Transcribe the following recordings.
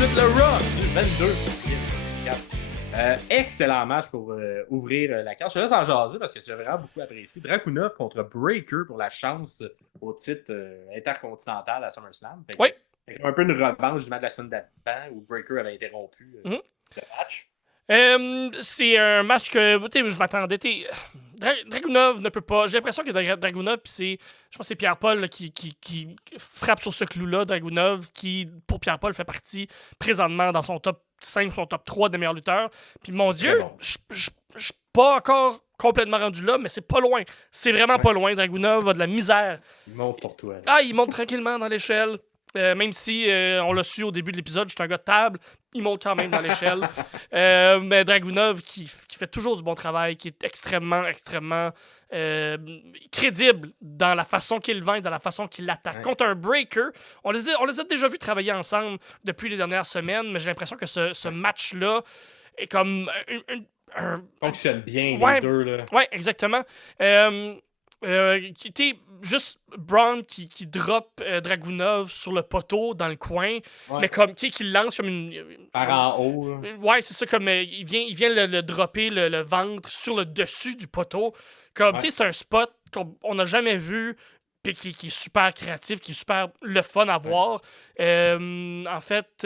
suite le Raw du 22 février 2024. Excellent match pour ouvrir la carte. Je te laisse en jaser parce que tu as vraiment beaucoup apprécié. Dragunov contre Breaker pour la chance au titre intercontinental à SummerSlam. Oui. C'est un peu une revanche du match de la semaine d'avant où Breaker avait interrompu le match. C'est un match que je m'attendais. Dragunov ne peut pas. J'ai l'impression que Dragunov, je pense que c'est Pierre-Paul là, qui frappe sur ce clou-là. Dragunov, qui, pour Pierre-Paul, fait partie présentement dans son top 5, son top 3 des meilleurs lutteurs. Puis mon Dieu, Bon. je suis pas encore complètement rendu là, mais c'est pas loin. C'est vraiment pas loin. Dragunov a de la misère. Il monte pour toi. Il monte tranquillement dans l'échelle. Même si on l'a su au début de l'épisode, je suis un gars de table, il monte quand même dans l'échelle. Mais Dragunov qui fait toujours du bon travail, qui est extrêmement crédible dans la façon qu'il vend et dans la façon qu'il attaque. Ouais. Contre un Breaker, on les a déjà vus travailler ensemble depuis les dernières semaines, mais j'ai l'impression que ce match-là est comme fonctionne bien, les deux. Là. Ouais, exactement. Juste Braun qui drop Dragunov sur le poteau dans le coin, mais comme qui lance comme une. Par en haut. Là. Ouais, c'est ça, comme il vient le dropper le ventre sur le dessus du poteau. Comme c'est un spot qu'on n'a jamais vu, puis qui est super créatif, qui est super le fun à voir. En fait,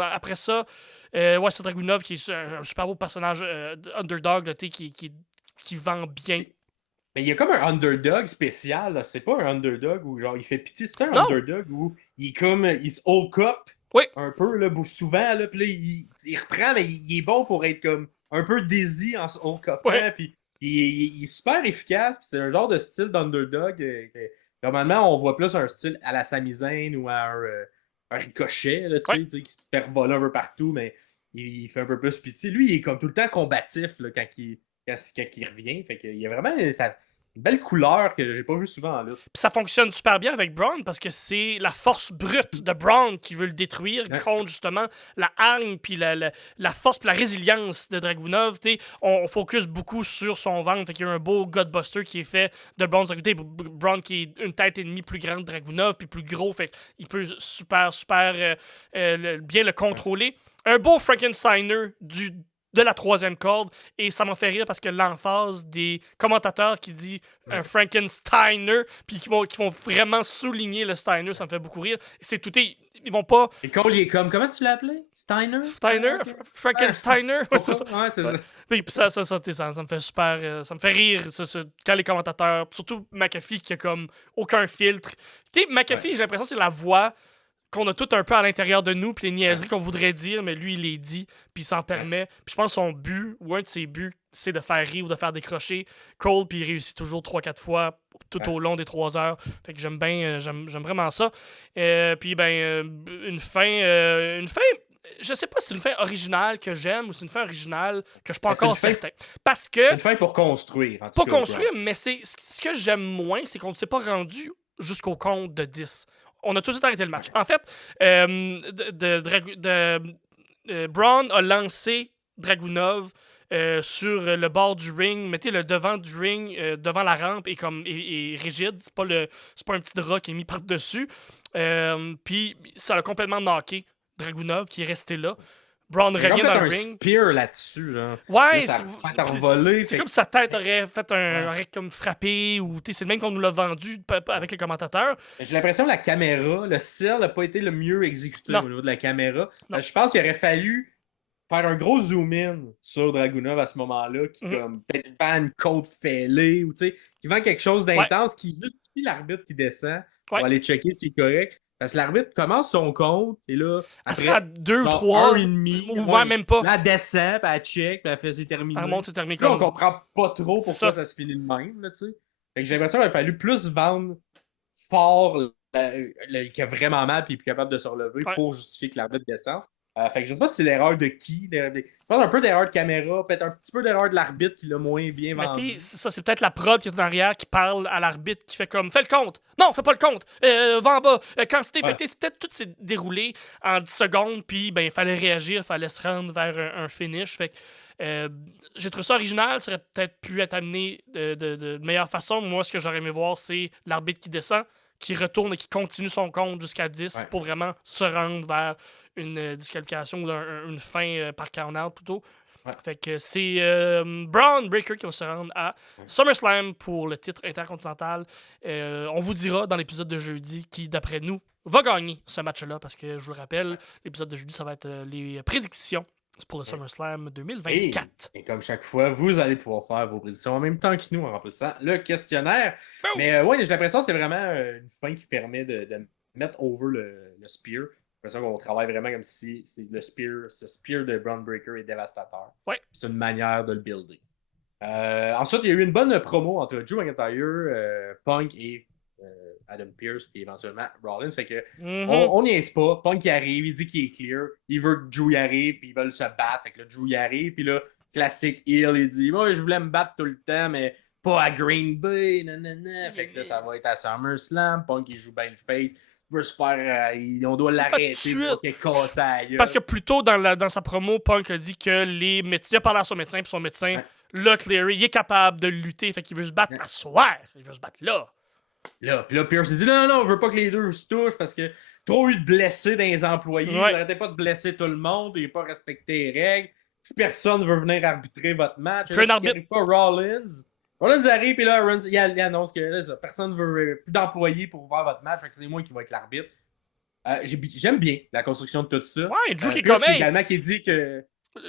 après ça, c'est Dragunov qui est un super beau personnage underdog là, qui vend bien. Mais il y a comme un underdog spécial, là. C'est pas un underdog où genre il fait pitié, c'est un underdog où il se hold up un peu, là, souvent, là, puis là, il reprend, mais il est bon pour être comme un peu dizzy en se hold upant, puis il est super efficace, puis c'est un genre de style d'underdog que normalement on voit plus un style à la Sami Zayn ou à un Ricochet, là, tu sais, qui se fait voler un peu partout, mais il fait un peu plus pitié. Lui, il est comme tout le temps combatif là, quand il revient. Fait qu'il y a vraiment une belle couleur que j'ai pas vu souvent en lutte. Puis ça fonctionne super bien avec Braun parce que c'est la force brute de Braun qui veut le détruire contre justement la hargne puis la force puis la résilience de Dragunov. On focus beaucoup sur son ventre. Fait qu'il y a un beau Godbuster qui est fait de Braun. Braun qui est une tête et demie plus grande de Dragunov puis plus gros. Fait qu'il peut super bien le contrôler. Un beau Frankensteiner de la troisième corde, et ça m'a fait rire parce que l'emphase des commentateurs qui dit un Frankensteiner, puis qui vont vraiment souligner le Steiner, ça me fait beaucoup rire. Ils vont pas... Et Cole, il est comme, comment tu l'as appelé? Steiner? Frankensteiner? Ouais, c'est ça. Ouais, c'est ça. Puis ça me fait super... ça me fait rire, quand les commentateurs, surtout McAfee qui a comme aucun filtre. Tu sais, McAfee, j'ai l'impression que c'est la voix qu'on a tout un peu à l'intérieur de nous, puis les niaiseries qu'on voudrait dire, mais lui, il les dit, puis il s'en permet. Puis je pense que son but, ou un de ses buts, c'est de faire rire ou de faire décrocher Cole, puis il réussit toujours 3-4 fois tout au long des 3 heures. Fait que j'aime vraiment ça. Puis une fin, je sais pas si c'est une fin originale que j'aime ou c'est une fin originale que je suis pas encore certain. Parce que... C'est une fin pour construire. Pour construire, mais ce que j'aime moins, c'est qu'on ne s'est pas rendu jusqu'au compte de 10. On a tout de suite arrêté le match. En fait, Braun a lancé Dragunov sur le bord du ring. Mettez le devant du ring, devant la rampe, est rigide. C'est pas un petit drap qui est mis par-dessus. Puis ça l'a complètement knocké Dragunov, qui est resté là. Braun revient dans le ring. Un spear là-dessus. Là. Ouais, c'est comme si sa tête aurait fait aurait comme frappé, ou c'est le même qu'on nous l'a vendu avec les commentateurs. J'ai l'impression que la caméra, le style n'a pas été le mieux exécuté au niveau de la caméra. Je pense qu'il aurait fallu faire un gros zoom-in sur Dragunov à ce moment-là, qui comme peut-être vend une côte fêlée, ou qui vend quelque chose d'intense, qui justifie l'arbitre qui descend pour aller checker si c'est correct. Parce que l'arbitre commence son compte, et là, après 2 ou 3, ou même pas. Là, elle descend, puis elle check, puis elle fait c'est terminé. Elle remonte, c'est terminé. Là, on comprend pas trop pourquoi ça se finit de même, là, tu sais. Fait que j'ai l'impression qu'il a fallu plus vendre fort qui a vraiment mal, puis est plus capable de se relever pour justifier que l'arbitre descend. Fait que je sais pas si c'est l'erreur de qui. Je pense un peu d'erreur de caméra, peut-être un petit peu d'erreur de l'arbitre qui l'a moins bien vendu. Ça, c'est peut-être la prod qui est en arrière qui parle à l'arbitre, qui fait comme fais le compte. Non, fais pas le compte. Va en bas. Quantité. C'est peut-être tout s'est déroulé en 10 secondes, puis il fallait réagir, il fallait se rendre vers un finish. Fait que j'ai trouvé ça original, ça aurait peut-être pu être amené de meilleure façon. Moi, ce que j'aurais aimé voir, c'est l'arbitre qui descend, qui retourne et qui continue son compte jusqu'à 10 pour vraiment se rendre vers une disqualification ou une fin par count-out plutôt. Fait que c'est Braun Breaker qui va se rendre à SummerSlam pour le titre intercontinental. On vous dira dans l'épisode de jeudi qui, d'après nous, va gagner ce match-là parce que, je vous le rappelle, l'épisode de jeudi, ça va être les prédictions pour le SummerSlam 2024. Et comme chaque fois, vous allez pouvoir faire vos prédictions en même temps que nous en remplissant le questionnaire. Mais ouais, j'ai l'impression que c'est vraiment une fin qui permet de mettre over le spear. J'ai l'impression qu'on travaille vraiment comme si c'est ce spear de Braun Breaker est dévastateur. C'est une manière de le builder. Ensuite, il y a eu une bonne promo entre Drew McIntyre, Punk et Adam Pearce, puis éventuellement Rollins. Fait que on n'y est pas. Punk y arrive, il dit qu'il est clear. Il veut que Drew y arrive, puis ils veulent se battre. Fait que là, Drew y arrive, puis là, classique heel, il dit moi, je voulais me battre tout le temps, mais pas à Green Bay. Nanana. Fait que là, ça va être à SummerSlam. Punk, il joue bien le face. Veut se faire, on doit l'arrêter pour qu'il casse la gueule. Parce que plus tôt dans sa promo, Punk a dit que les médecins, il a parlé à son médecin, puis son médecin l'a clearé, il est capable de lutter, fait qu'il veut se battre à soir, il veut se battre là. Puis là, Pierce dit non, on veut pas que les deux se touchent parce que trop eu de blessés dans les employés, vous n'arrêtez pas de blesser tout le monde, et pas respecter les règles, personne veut venir arbitrer votre match. Puis un arbitre. Pas Rollins arrive, puis là, il annonce que là, personne ne veut plus d'employés pour voir votre match, fait que c'est moi qui vais être l'arbitre. J'aime bien la construction de tout ça. Ouais, Drew qui est comme également qui dit que.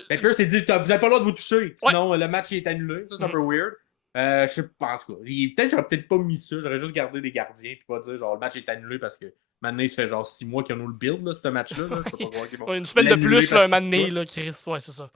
Pierce s'est dit vous n'avez pas le droit de vous toucher, sinon le match est annulé. Ça, c'est un peu weird. Je sais pas, en tout cas. Peut-être j'aurais peut-être pas mis ça. J'aurais juste gardé des gardiens puis pas dire genre le match est annulé parce que maintenant il se fait genre 6 mois qu'ils ont le build, là, ce match-là. Là. Une semaine de plus, là, un mané, là, Chris. Ouais, c'est ça.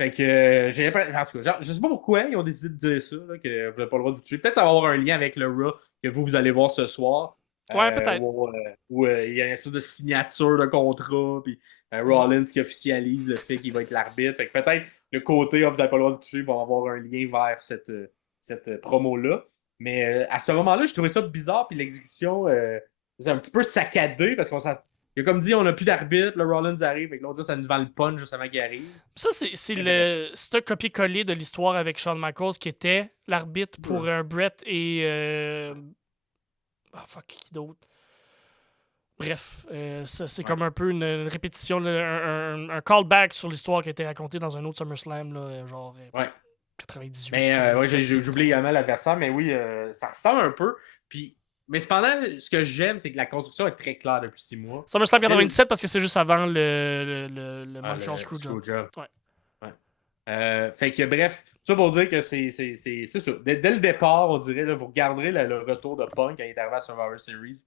Fait que j'ai l'impression. En tout cas, genre, je sais pas pourquoi ils ont décidé de dire ça, là, que vous n'avez pas le droit de vous tuer. Peut-être que ça va avoir un lien avec le Raw que vous allez voir ce soir. Ouais, peut-être. Où il y a une espèce de signature de contrat, puis Rollins qui officialise le fait qu'il va être l'arbitre. Fait que peut-être le côté vous n'avez pas le droit de toucher va avoir un lien vers cette promo-là. Mais à ce moment-là, je trouvais ça bizarre, puis l'exécution, c'est un petit peu saccadé, parce qu'on il a comme dit, on n'a plus d'arbitre, le Rollins arrive, et l'autre dit, ça nous vend le punch juste avant qu'il arrive. Ça, c'est un copier-coller de l'histoire avec Shawn Michaels, qui était l'arbitre pour Brett et... qui d'autre? Bref, ça, c'est comme un peu une répétition, un callback sur l'histoire qui a été racontée dans un autre SummerSlam, là, genre 98. Mais j'oublie également l'adversaire, mais oui, ça ressemble un peu. Mais cependant, ce que j'aime, c'est que la construction est très claire depuis 6 mois. SummerSlam 97 parce que c'est juste avant le Montreal Screwjob. Fait que bref, ça pour dire que c'est ça. Dès le départ, on dirait, là, vous regarderez le retour de Punk quand il est arrivé à Survivor Series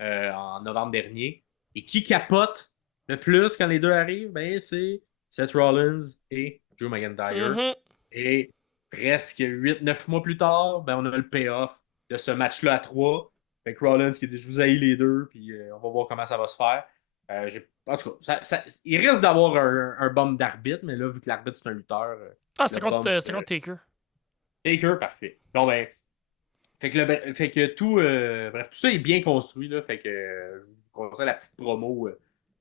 en novembre dernier. Et qui capote le plus quand les deux arrivent, ben, c'est Seth Rollins et Drew McIntyre. Et presque 8-9 mois plus tard, ben, on a le payoff de ce match-là à 3. Fait que Rollins qui dit je vous haïs les deux, puis on va voir comment ça va se faire. En tout cas, il risque d'avoir un bump d'arbitre, mais là, vu que l'arbitre c'est un lutteur. C'était contre Taker. Taker, parfait. Bon, ben. Fait que tout. Bref, tout ça est bien construit, là. Fait que je vous conseille la petite promo.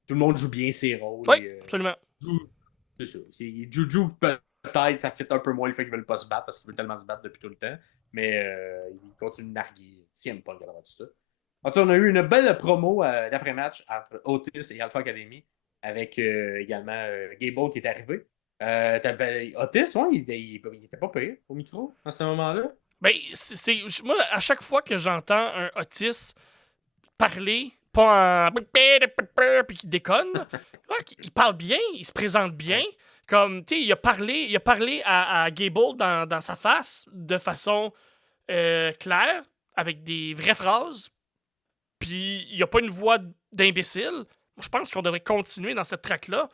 Tout le monde joue bien ses rôles. Oui, absolument. C'est ça. Juju, peut-être, ça fait un peu moins le fait qu'ils veulent pas se battre parce qu'ils veulent tellement se battre depuis tout le temps. Mais ils continuent de narguer. CM Punk à travers tout ça. Ensuite, on a eu une belle promo d'après-match entre Otis et Alpha Academy avec également Gable qui est arrivé. Otis, ouais, il était pas payé au micro à ce moment-là. Ben, moi, à chaque fois que j'entends un Otis parler, pas en... puis qu'il déconne, il parle bien, il se présente bien. Comme, tu sais, il a parlé à Gable dans sa face de façon claire, avec des vraies phrases, puis il n'y a pas une voix d'imbécile. Je pense qu'on devrait continuer dans cette track-là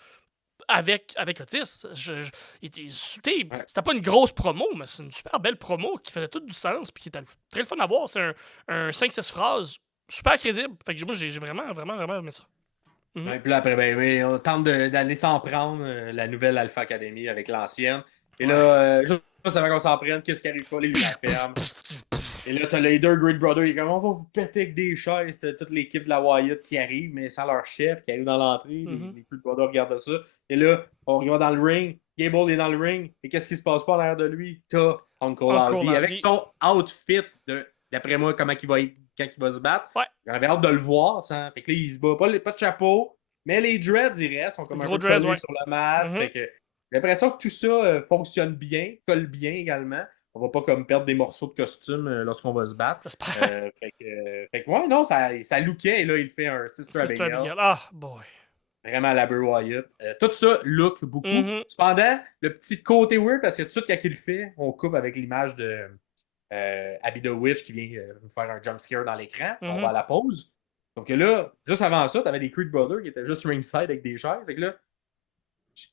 avec Otis. C'était pas une grosse promo, mais c'est une super belle promo qui faisait tout du sens puis qui était très le fun à voir. C'est un 5-6 phrases super crédible. Fait que moi, j'ai vraiment, vraiment, vraiment aimé ça. Et puis là, après, on tente d'aller s'en prendre la nouvelle Alpha Academy avec l'ancienne. Et là, juste avant qu'on s'en prenne, qu'est-ce qui arrive pas? Il la ferme. Et là, t'as les deux Great Brothers, il est comme on va vous péter avec des chaises. T'as toute l'équipe de la Wyatt qui arrive, mais sans leur chef qui arrive dans l'entrée. Les Great Brothers regardent ça. Et là, on regarde dans le ring. Gable est dans le ring. Et qu'est-ce qui se passe pas en l'air de lui? T'as Uncle Howdy avec son outfit de d'après moi, comment il va être quand il va se battre. Ouais. J'avais hâte de le voir. Ça. Fait que là, il se bat pas de chapeau, mais les dreads, ils restent, sont comme un peu collés sur la masse. Fait que j'ai l'impression que tout ça fonctionne bien, colle bien également. On va pas comme perdre des morceaux de costume lorsqu'on va se battre. Fait que ouais, non, ça lookait et là, il fait un Sister Abigail. Ah, boy. Vraiment à la Bray Wyatt. Tout ça look beaucoup. Cependant, le petit côté weird, parce que tout de suite, quand il le fait, on coupe avec l'image de Abby the Witch qui vient nous faire un jumpscare dans l'écran. On va à la pause. Donc là, juste avant ça, t'avais des Creed Brothers qui étaient juste ringside avec des chaises. Fait que là,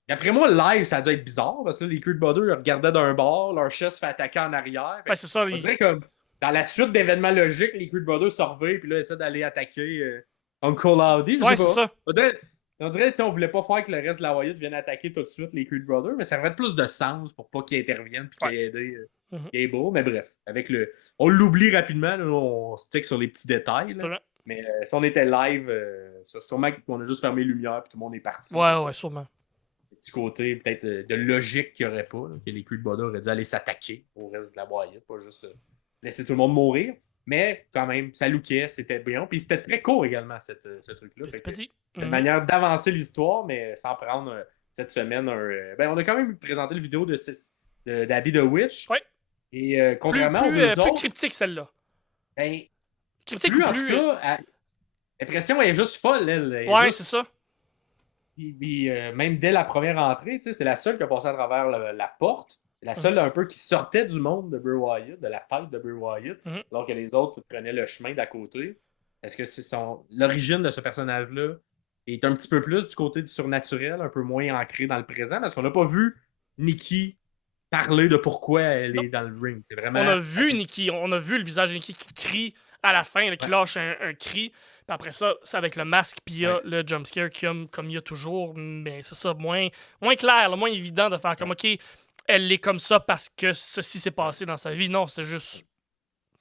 d'après moi, live, ça a dû être bizarre parce que là, les Creed Brothers regardaient d'un bord, leur chef se fait attaquer en arrière. Ouais, c'est ça. On dirait comme dans la suite d'événements logiques, les Creed Brothers se reveillent puis là, essaient d'aller attaquer Uncle Howdy. Ouais, c'est ça. On dirait qu'on voulait pas faire que le reste de la Wyatt vienne attaquer tout de suite les Creed Brothers, mais ça aurait plus de sens pour pas qu'ils interviennent et qu'ils aident Gable. Mais bref, on l'oublie rapidement, là, on stick sur les petits détails. Là. Mais si on était live, sûrement qu'on a juste fermé les lumières et tout le monde est parti. Ouais, sûrement. Petit côté peut-être de logique qu'il n'y aurait pas, là, que les Creed Brothers auraient dû aller s'attaquer au reste de la Wyatt, pas juste laisser tout le monde mourir. Mais quand même, ça lookait, c'était brillant. Puis c'était très court également, ce truc-là. Petit. C'est une manière d'avancer l'histoire, mais sans prendre cette semaine on a quand même présenté le vidéo d'Abby the Witch. Oui. Et contrairement aux plus autres, cryptique, celle-là. Ben, cryptique plus, ou en plus... tout cas, l'impression elle est juste folle, elle. Ouais, c'est ça. Puis, même dès la première entrée, c'est la seule qui a passé à travers la porte. C'est la seule un peu qui sortait du monde de Bray Wyatt, de la tête de Bray Wyatt, alors que les autres prenaient le chemin d'à côté. Est-ce que l'origine de ce personnage-là est un petit peu plus du côté du surnaturel, un peu moins ancré dans le présent? Parce qu'on n'a pas vu Nikki parler de pourquoi elle est dans le ring. C'est vraiment... On a vu Nikki, on a vu le visage de Nikki qui crie à la fin, là, qui lâche un cri. Puis après ça, c'est avec le masque, puis il y a le jumpscare comme il y a toujours. Mais c'est ça, moins clair, là, moins évident de faire comme, OK, elle est comme ça parce que ceci s'est passé dans sa vie. Non, c'est juste...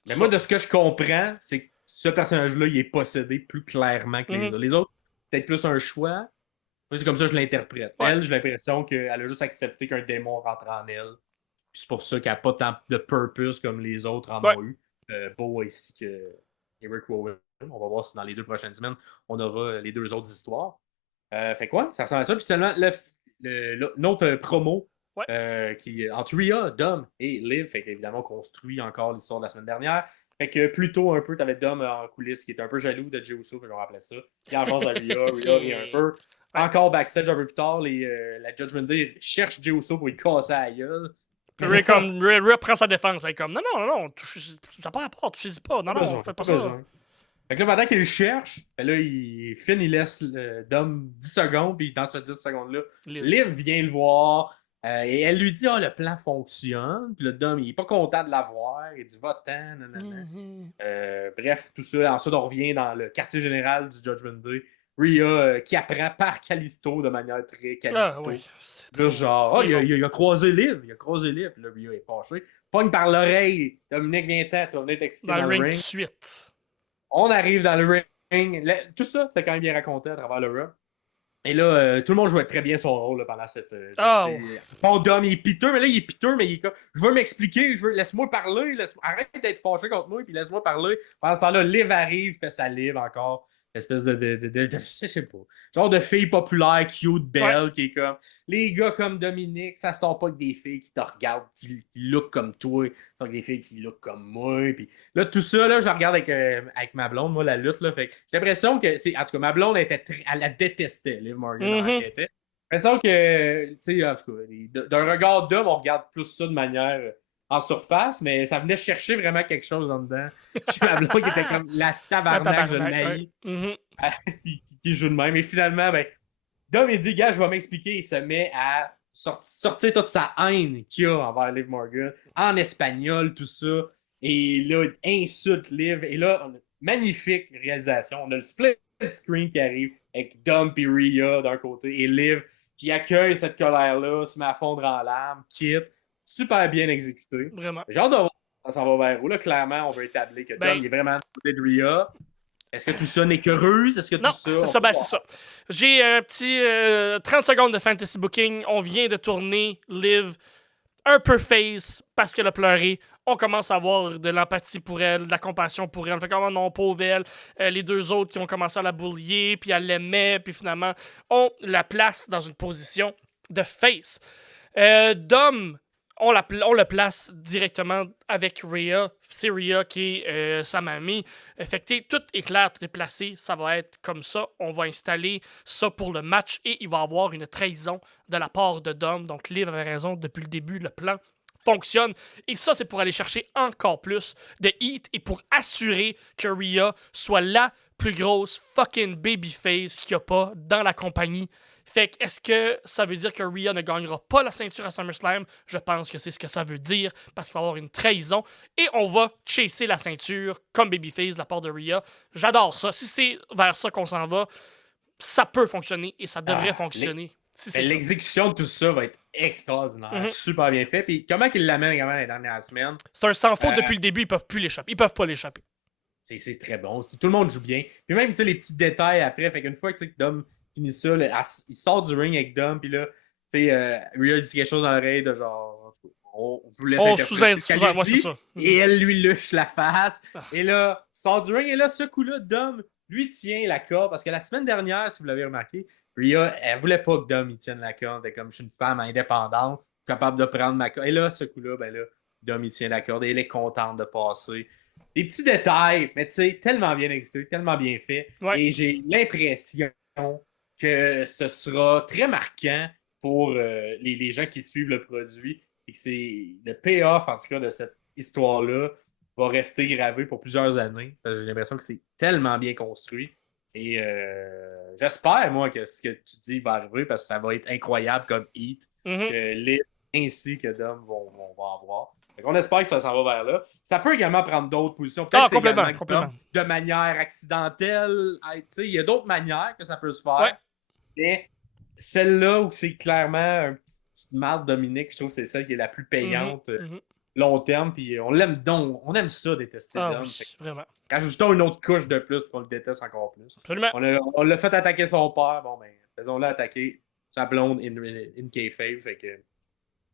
Mais moi, de ce que je comprends, c'est que ce personnage-là, il est possédé plus clairement que les autres. Les autres, peut-être plus un choix. Moi, c'est comme ça que je l'interprète. Elle, j'ai l'impression qu'elle a juste accepté qu'un démon rentre en elle. Puis c'est pour ça qu'elle n'a pas tant de purpose comme les autres en ont eu. Beau ici que Eric Rowan. On va voir si dans les 2 prochaines semaines, on aura les 2 autres histoires. Fait quoi? Ça ressemble à ça. Puis seulement l'autre promo qui entre Rhea, Dom et Liv, fait qu'évidemment, on construit encore l'histoire de la semaine dernière. Fait que plutôt un peu, t'avais Dom en coulisses qui était un peu jaloux de Jey Uso, fait qu'on rappelait ça. Il en pense à Rhea vient un peu. Encore backstage un peu plus tard, la Judgment Day cherche Jey Uso pour lui casser la gueule. Rhea prend sa défense. Comme, non, ça n'a pas rapport, touchez-y pas. Non, faites pas ça. Fait que là, pendant qu'il le cherche, là, Finn, il laisse Dom 10 secondes, puis dans ces 10 secondes-là, Liv vient le voir, et elle lui dit « Ah, le plan fonctionne », puis le Dom, il est pas content de l'avoir, il dit « Va-t'en, nanana. Bref, tout ça, ensuite, on revient dans le quartier général du Judgment Day. Rhea qui apprend par Kalisto de manière très Kalisto. Genre, il a croisé Liv, puis là, Rhea est fâché. Pogne par l'oreille, Dominique, viens-t'en, tu vas venir t'expliquer dans le ring. Tout de suite. On arrive dans le ring. Tout ça, c'est quand même bien raconté à travers le Raw. Et là, tout le monde jouait très bien son rôle là, pendant cette. Bon, Dom, il est piteux, mais là, il est piteux, mais il est comme. Je veux m'expliquer, laisse-moi parler, arrête d'être fâché contre moi, puis laisse-moi parler. Pendant ce temps-là, Liv arrive, fait sa Liv encore. Espèce de je sais pas. Genre de fille populaire, cute, belle, qui est comme. Les gars comme Dominique, ça sort pas que des filles qui te regardent, qui look comme toi, ça que des filles qui look comme moi. Puis là, tout ça, là, je la regarde avec ma blonde, moi, la lutte, là. Fait j'ai l'impression que c'est. En tout cas, ma blonde elle la détestait, Liv Morgan, J'ai l'impression que, tu sais, en tout cas, d'un regard d'homme, on regarde plus ça de manière en surface, mais ça venait chercher vraiment quelque chose en dedans. Chez ma blonde qui était comme la tabarnak de Naï, qui joue de même. Et finalement, ben, Dom, il dit, gars, je vais m'expliquer. Il se met à sortir toute sa haine qu'il a envers Liv Morgan, en espagnol, tout ça. Et là, il insulte Liv. Et là, on a une magnifique réalisation. On a le split screen qui arrive avec Dom et Rhea d'un côté et Liv qui accueille cette colère-là, se met à fondre en larmes, quitte. Super bien exécuté. Vraiment. J'ai hâte de voir ça s'en va vers où. Là, clairement, on veut établir que Dom il est vraiment du côté de Rhea. Est-ce que tout ça n'est que ruse? Est-ce que non, tout ça... c'est ça. J'ai un petit 30 secondes de fantasy booking. On vient de tourner Liv un peu face parce qu'elle a pleuré. on commence à avoir de l'empathie pour elle, de la compassion pour elle. On fait comme, non, pauvre elle. Les deux autres qui ont commencé à la bullier, puis elle l'aimait, puis finalement, on la place dans une position de face. Dom, on le place directement avec Rhea. C'est Rhea qui est sa mamie. Fait que tout est clair, tout est placé. Ça va être comme ça. On va installer ça pour le match et il va y avoir une trahison de la part de Dom. Donc, Liv avait raison depuis le début. Le plan fonctionne. Et ça, c'est pour aller chercher encore plus de heat et pour assurer que Rhea soit la plus grosse fucking babyface qu'il n'y a pas dans la compagnie. Fait que, est-ce que ça veut dire que Rhea ne gagnera pas la ceinture à SummerSlam? Je pense que c'est ce que ça veut dire, parce qu'il va y avoir une trahison, et on va chasser la ceinture comme babyface de la part de Rhea. J'adore ça. Si c'est vers ça qu'on s'en va, ça peut fonctionner, et ça devrait fonctionner. L'exécution de tout ça va être extraordinaire, super bien fait. Puis comment qu'ils l'amènent également les dernières semaines? C'est un sans faute depuis le début, ils peuvent plus l'échapper. Ils peuvent pas l'échapper. C'est très bon. Tout le monde joue bien. Puis même, tu sais, les petits détails après, fait qu'une fois que Dom finit ça, là, il sort du ring avec Dom, puis là, tu sais, Rhea dit quelque chose dans l'oreille de genre, on vous laisse interpréter ce qu'elle dit, ça. Et elle lui luche la face. Et là, sort du ring, et là, ce coup-là, Dom, lui, tient la corde, parce que la semaine dernière, si vous l'avez remarqué, Rhea, elle voulait pas que Dom il tienne la corde. Elle est comme, je suis une femme indépendante, capable de prendre ma corde. Et là, ce coup-là, ben là, Dom il tient la corde, et elle est contente de passer. Des petits détails, mais tu sais, tellement bien exécuté, tellement bien fait. Ouais. Et j'ai l'impression que ce sera très marquant pour les gens qui suivent le produit et que c'est le payoff, en tout cas, de cette histoire-là va rester gravé pour plusieurs années. J'ai l'impression que c'est tellement bien construit. Et j'espère, moi, que ce que tu dis va arriver parce que ça va être incroyable comme hit, que Liv ainsi que Dom vont avoir. On espère que ça s'en va vers là. Ça peut également prendre d'autres positions. Peut-être complètement. De manière accidentelle. Il y a d'autres manières que ça peut se faire. Ouais. Mais celle-là où c'est clairement un petit marde Dominique, je trouve que c'est celle qui est la plus payante long terme. Puis on l'aime donc. On aime ça détester Dom. Oui, vraiment. Rajoutons une autre couche de plus pour qu'on le déteste encore plus. Absolument. On l'a fait attaquer son père. Bon, ben, faisons-le attaquer sa blonde in kayfabe. Fait que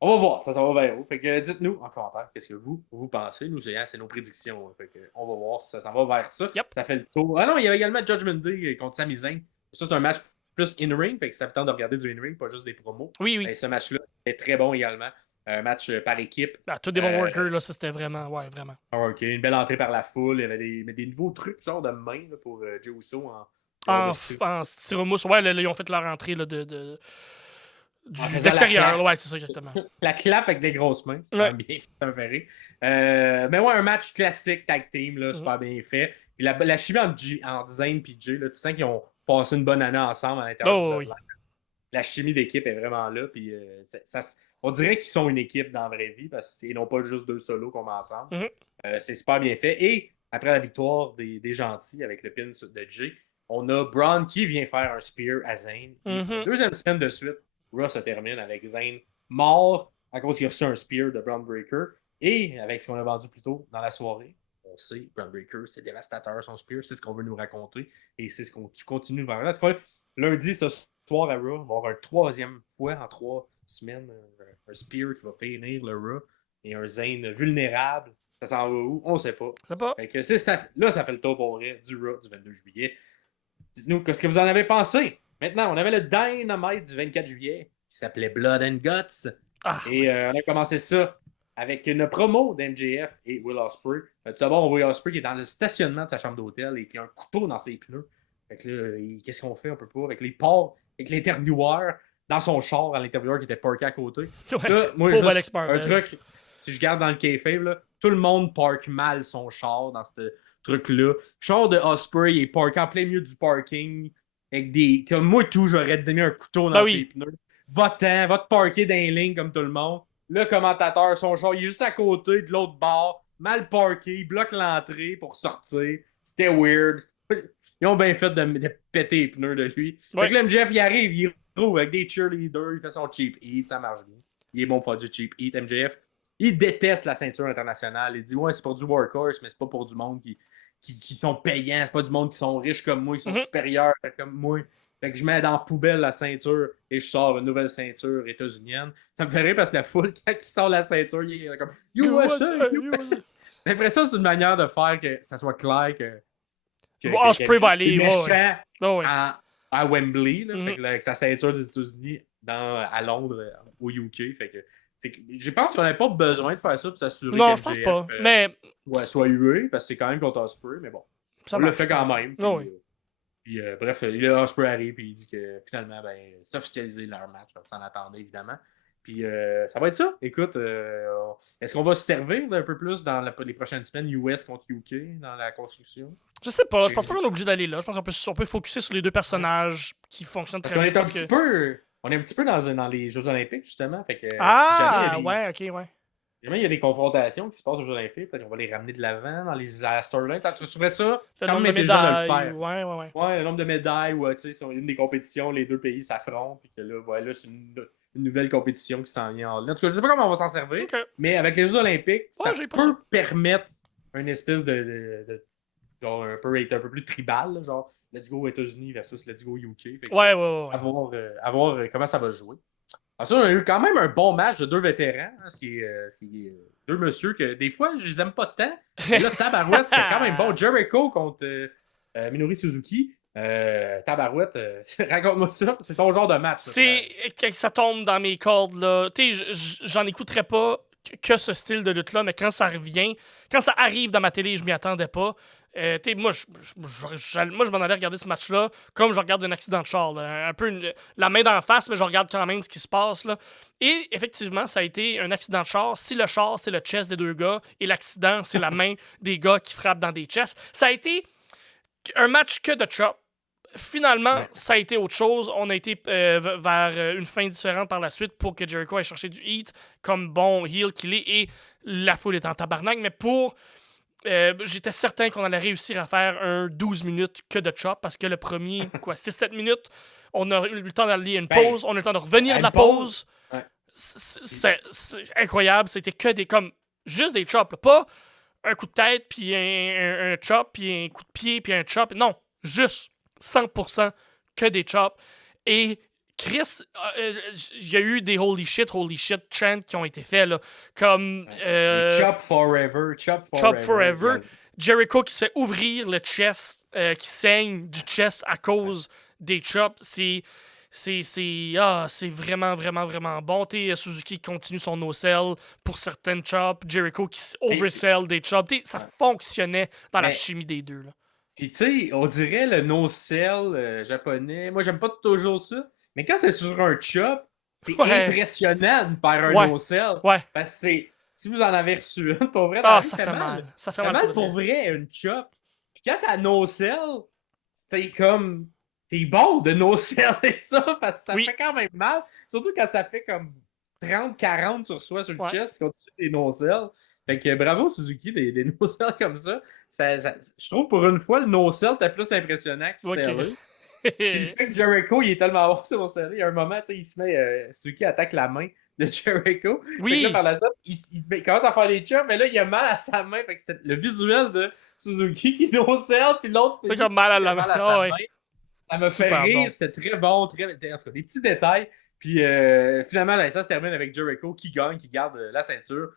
on va voir, ça va vers où. Fait que dites-nous en commentaire qu'est-ce que vous pensez. Nous, c'est nos prédictions. Fait que on va voir si ça s'en va vers ça. Yep. Ça fait le tour. Ah non, il y avait également Judgment Day contre Sami Zayn. Ça, c'est un match plus in-ring. Fait que ça fait temps de regarder du in-ring, pas juste des promos. Oui. Et ce match-là est très bon également. Un match par équipe. Tous des bons workers, là, ça c'était vraiment. Ouais, vraiment. OK, une belle entrée par la foule. Il y avait des nouveaux trucs, genre de main là, pour Jey Uso en styromousse. Ouais, là, ils ont fait leur entrée là, d'extérieur. Ouais, c'est ça, exactement. La clap avec des grosses mains. C'est bien fait. Mais ouais, un match classique tag team, là, super bien fait. Puis la chimie entre Zayn et Jay, là, tu sens qu'ils ont passé une bonne année ensemble à l'intérieur de la chimie d'équipe est vraiment là. Puis on dirait qu'ils sont une équipe dans la vraie vie parce qu'ils n'ont pas juste deux solos qu'on met ensemble. C'est super bien fait. Et après la victoire des gentils avec le pin de Jay, on a Braun qui vient faire un spear à Zayn. Deuxième semaine de suite, Raw se termine avec Zayn mort à cause qu'il a reçu un spear de Braun Breaker. Et avec ce qu'on a vendu plus tôt dans la soirée, on sait, Braun Breaker, c'est dévastateur son spear, c'est ce qu'on veut nous raconter. Et c'est ce qu'on continue de voir. Lundi, ce soir à Raw, on va avoir une troisième fois en 3 semaines un spear qui va finir le Raw. Et un Zayn vulnérable. Ça s'en va où? On ne sait pas. Fait que là, ça fait le tour pour vrai du Raw du 22 juillet. Dites-nous ce que vous en avez pensé. Maintenant, on avait le Dynamite du 24 juillet qui s'appelait Blood and Guts. Et on a commencé ça avec une promo d'MJF et Will Ospreay. Tout d'abord, on voit Will Ospreay qui est dans le stationnement de sa chambre d'hôtel et qui a un couteau dans ses pneus. Fait que là, qu'est-ce qu'on fait? On peut pas. Avec les ports, avec l'intervieweur dans son char, à l'intervieweur qui était parké à côté. Là, moi, juste un truc, si je garde dans le kayfabe, là, tout le monde parque mal son char dans ce truc-là. Le char de Ospreay est parké en plein milieu du parking. Avec des. Moi, tout, j'aurais donné un couteau dans ses pneus. Va-t'en, va te parker dans les lignes comme tout le monde. Le commentateur, son char, il est juste à côté de l'autre bar, mal parké, il bloque l'entrée pour sortir. C'était weird. Ils ont bien fait de péter les pneus de lui. Fait que là, MJF, il arrive, il roule avec des cheerleaders, il fait son cheap heat, ça marche bien. Il est bon pour faire du cheap heat, MJF. Il déteste la ceinture internationale. Il dit, ouais, c'est pour du workhorse, mais c'est pas pour du monde qui sont payants. C'est pas du monde qui sont riches comme moi, qui sont supérieurs comme moi. Fait que je mets dans la poubelle la ceinture et je sors une nouvelle ceinture états-unienne. Ça me fait rire parce que la foule, quand il sort la ceinture, il est comme USA, USA. J'ai l'impression que c'est une manière de faire que ça soit clair Osprey va aller. méchant Ouais. à Wembley, là, fait Mhm. que, là, avec sa ceinture des États-Unis à Londres, au UK. Fait que, je pense qu'on n'avait pas besoin de faire ça pour s'assurer Non, que je pense MJF pas. Mais soit hué, parce que c'est quand même contre Osprey, mais bon, ça on le marche, fait quand même. Puis, oui. bref, Osprey arrive et il dit que finalement, c'est officialisé leur match. On s'en attendait évidemment. Puis ça va être ça. Écoute, est-ce qu'on va se servir d'un peu plus dans les prochaines semaines US contre UK dans la construction? Je sais pas, je pense pas qu'on est obligé d'aller là. Je pense qu'on peut focusser sur les deux personnages qui fonctionnent Parce très qu'on bien. on est un petit peu dans les Jeux Olympiques, justement. Fait que si Ouais, ok, ouais. jamais il y a des confrontations qui se passent aux Jeux Olympiques, peut-être qu'on va les ramener de l'avant dans les storylines. Tu trouverais ça Le quand nombre même de intelligent de le médailles, faire. ouais. Ouais, le nombre de médailles, ouais, tu sais, si on a une des compétitions, les deux pays s'affrontent, puis que là, voilà, c'est une nouvelle compétition qui s'en vient en ligne. En tout cas, je sais pas comment on va s'en servir, Ok. mais avec les Jeux Olympiques, ça j'ai pas peut ça. permettre une espèce genre être un peu plus tribal, là, genre Let's Go États-Unis versus Let's Go UK. Fait que, Ouais. à voir comment ça va se jouer. Ensuite, on a eu quand même un bon match de deux vétérans, hein, deux messieurs que des fois, je les aime pas tant. Mais là, Tabarouette, c'était quand même bon. Jericho contre Minoru Suzuki. Tabarouette, raconte-moi ça. C'est ton genre de match. C'est quand ça tombe dans mes cordes, là. Tu sais, j'en écouterais pas que ce style de lutte-là, mais quand ça arrive dans ma télé, je m'y attendais pas. Moi, je m'en allais regarder ce match-là comme je regarde un accident de char. Là. Un peu la main d'en face, mais je regarde quand même ce qui se passe. Là. Et effectivement, ça a été un accident de char. Si le char, c'est le chest des deux gars, et l'accident, c'est la main des gars qui frappent dans des chests, ça a été un match que de chop. Finalement, ça a été autre chose. On a été vers une fin différente par la suite pour que Jericho aille chercher du heat comme bon heel qu'il est, et la foule est en tabarnak. Mais j'étais certain qu'on allait réussir à faire un 12 minutes que de chop parce que le premier, 6-7 minutes, on a eu le temps d'aller à une pause, on a eu le temps de revenir de la pause. Ouais. C'est incroyable. C'était que juste des chops. Là. Pas un coup de tête, puis un chop, puis un coup de pied, puis un chop. Non, juste 100% que des chops. Et Chris, il y a eu des holy shit chants qui ont été faits, là, comme... Chop Forever. Chop Forever. Jericho qui se fait ouvrir le chest, qui saigne du chest à cause des chops. C'est vraiment, vraiment, vraiment bon. Suzuki continue son no-sell pour certaines chops. Jericho qui oversell des chops. Ça fonctionnait dans la chimie des deux, là. Puis, tu sais, on dirait le no-sell japonais. Moi, j'aime pas toujours ça. Mais quand c'est sur un chop, c'est impressionnant de faire un no-sell. Ouais. Parce que si vous en avez reçu une, pour vrai, ça fait mal. Ça fait mal pour vrai, une chop. Puis quand t'as no-sell, c'est comme... T'es bon de no-seller ça, parce que ça fait quand même mal. Surtout quand ça fait comme 30-40 sur soi sur le chest, tu continues des no-sells. Fait que bravo Suzuki, des no-sells comme ça. Je trouve pour une fois, le no-sell était plus impressionnant que sérieux. Le fait que Jericho, il est tellement bon sur mon sérieux. Il y a un moment, il se met. Suzuki attaque la main de Jericho. Oui. Fait que là, par la suite, il commence à faire les chops, mais là, il a mal à sa main. Fait que c'était le visuel de Suzuki qui no-sell, puis l'autre, il a mal à sa main. Ça m'a fait rire, c'était très bon, en tout cas, des petits détails. Puis finalement, ça se termine avec Jericho qui gagne, qui garde la ceinture.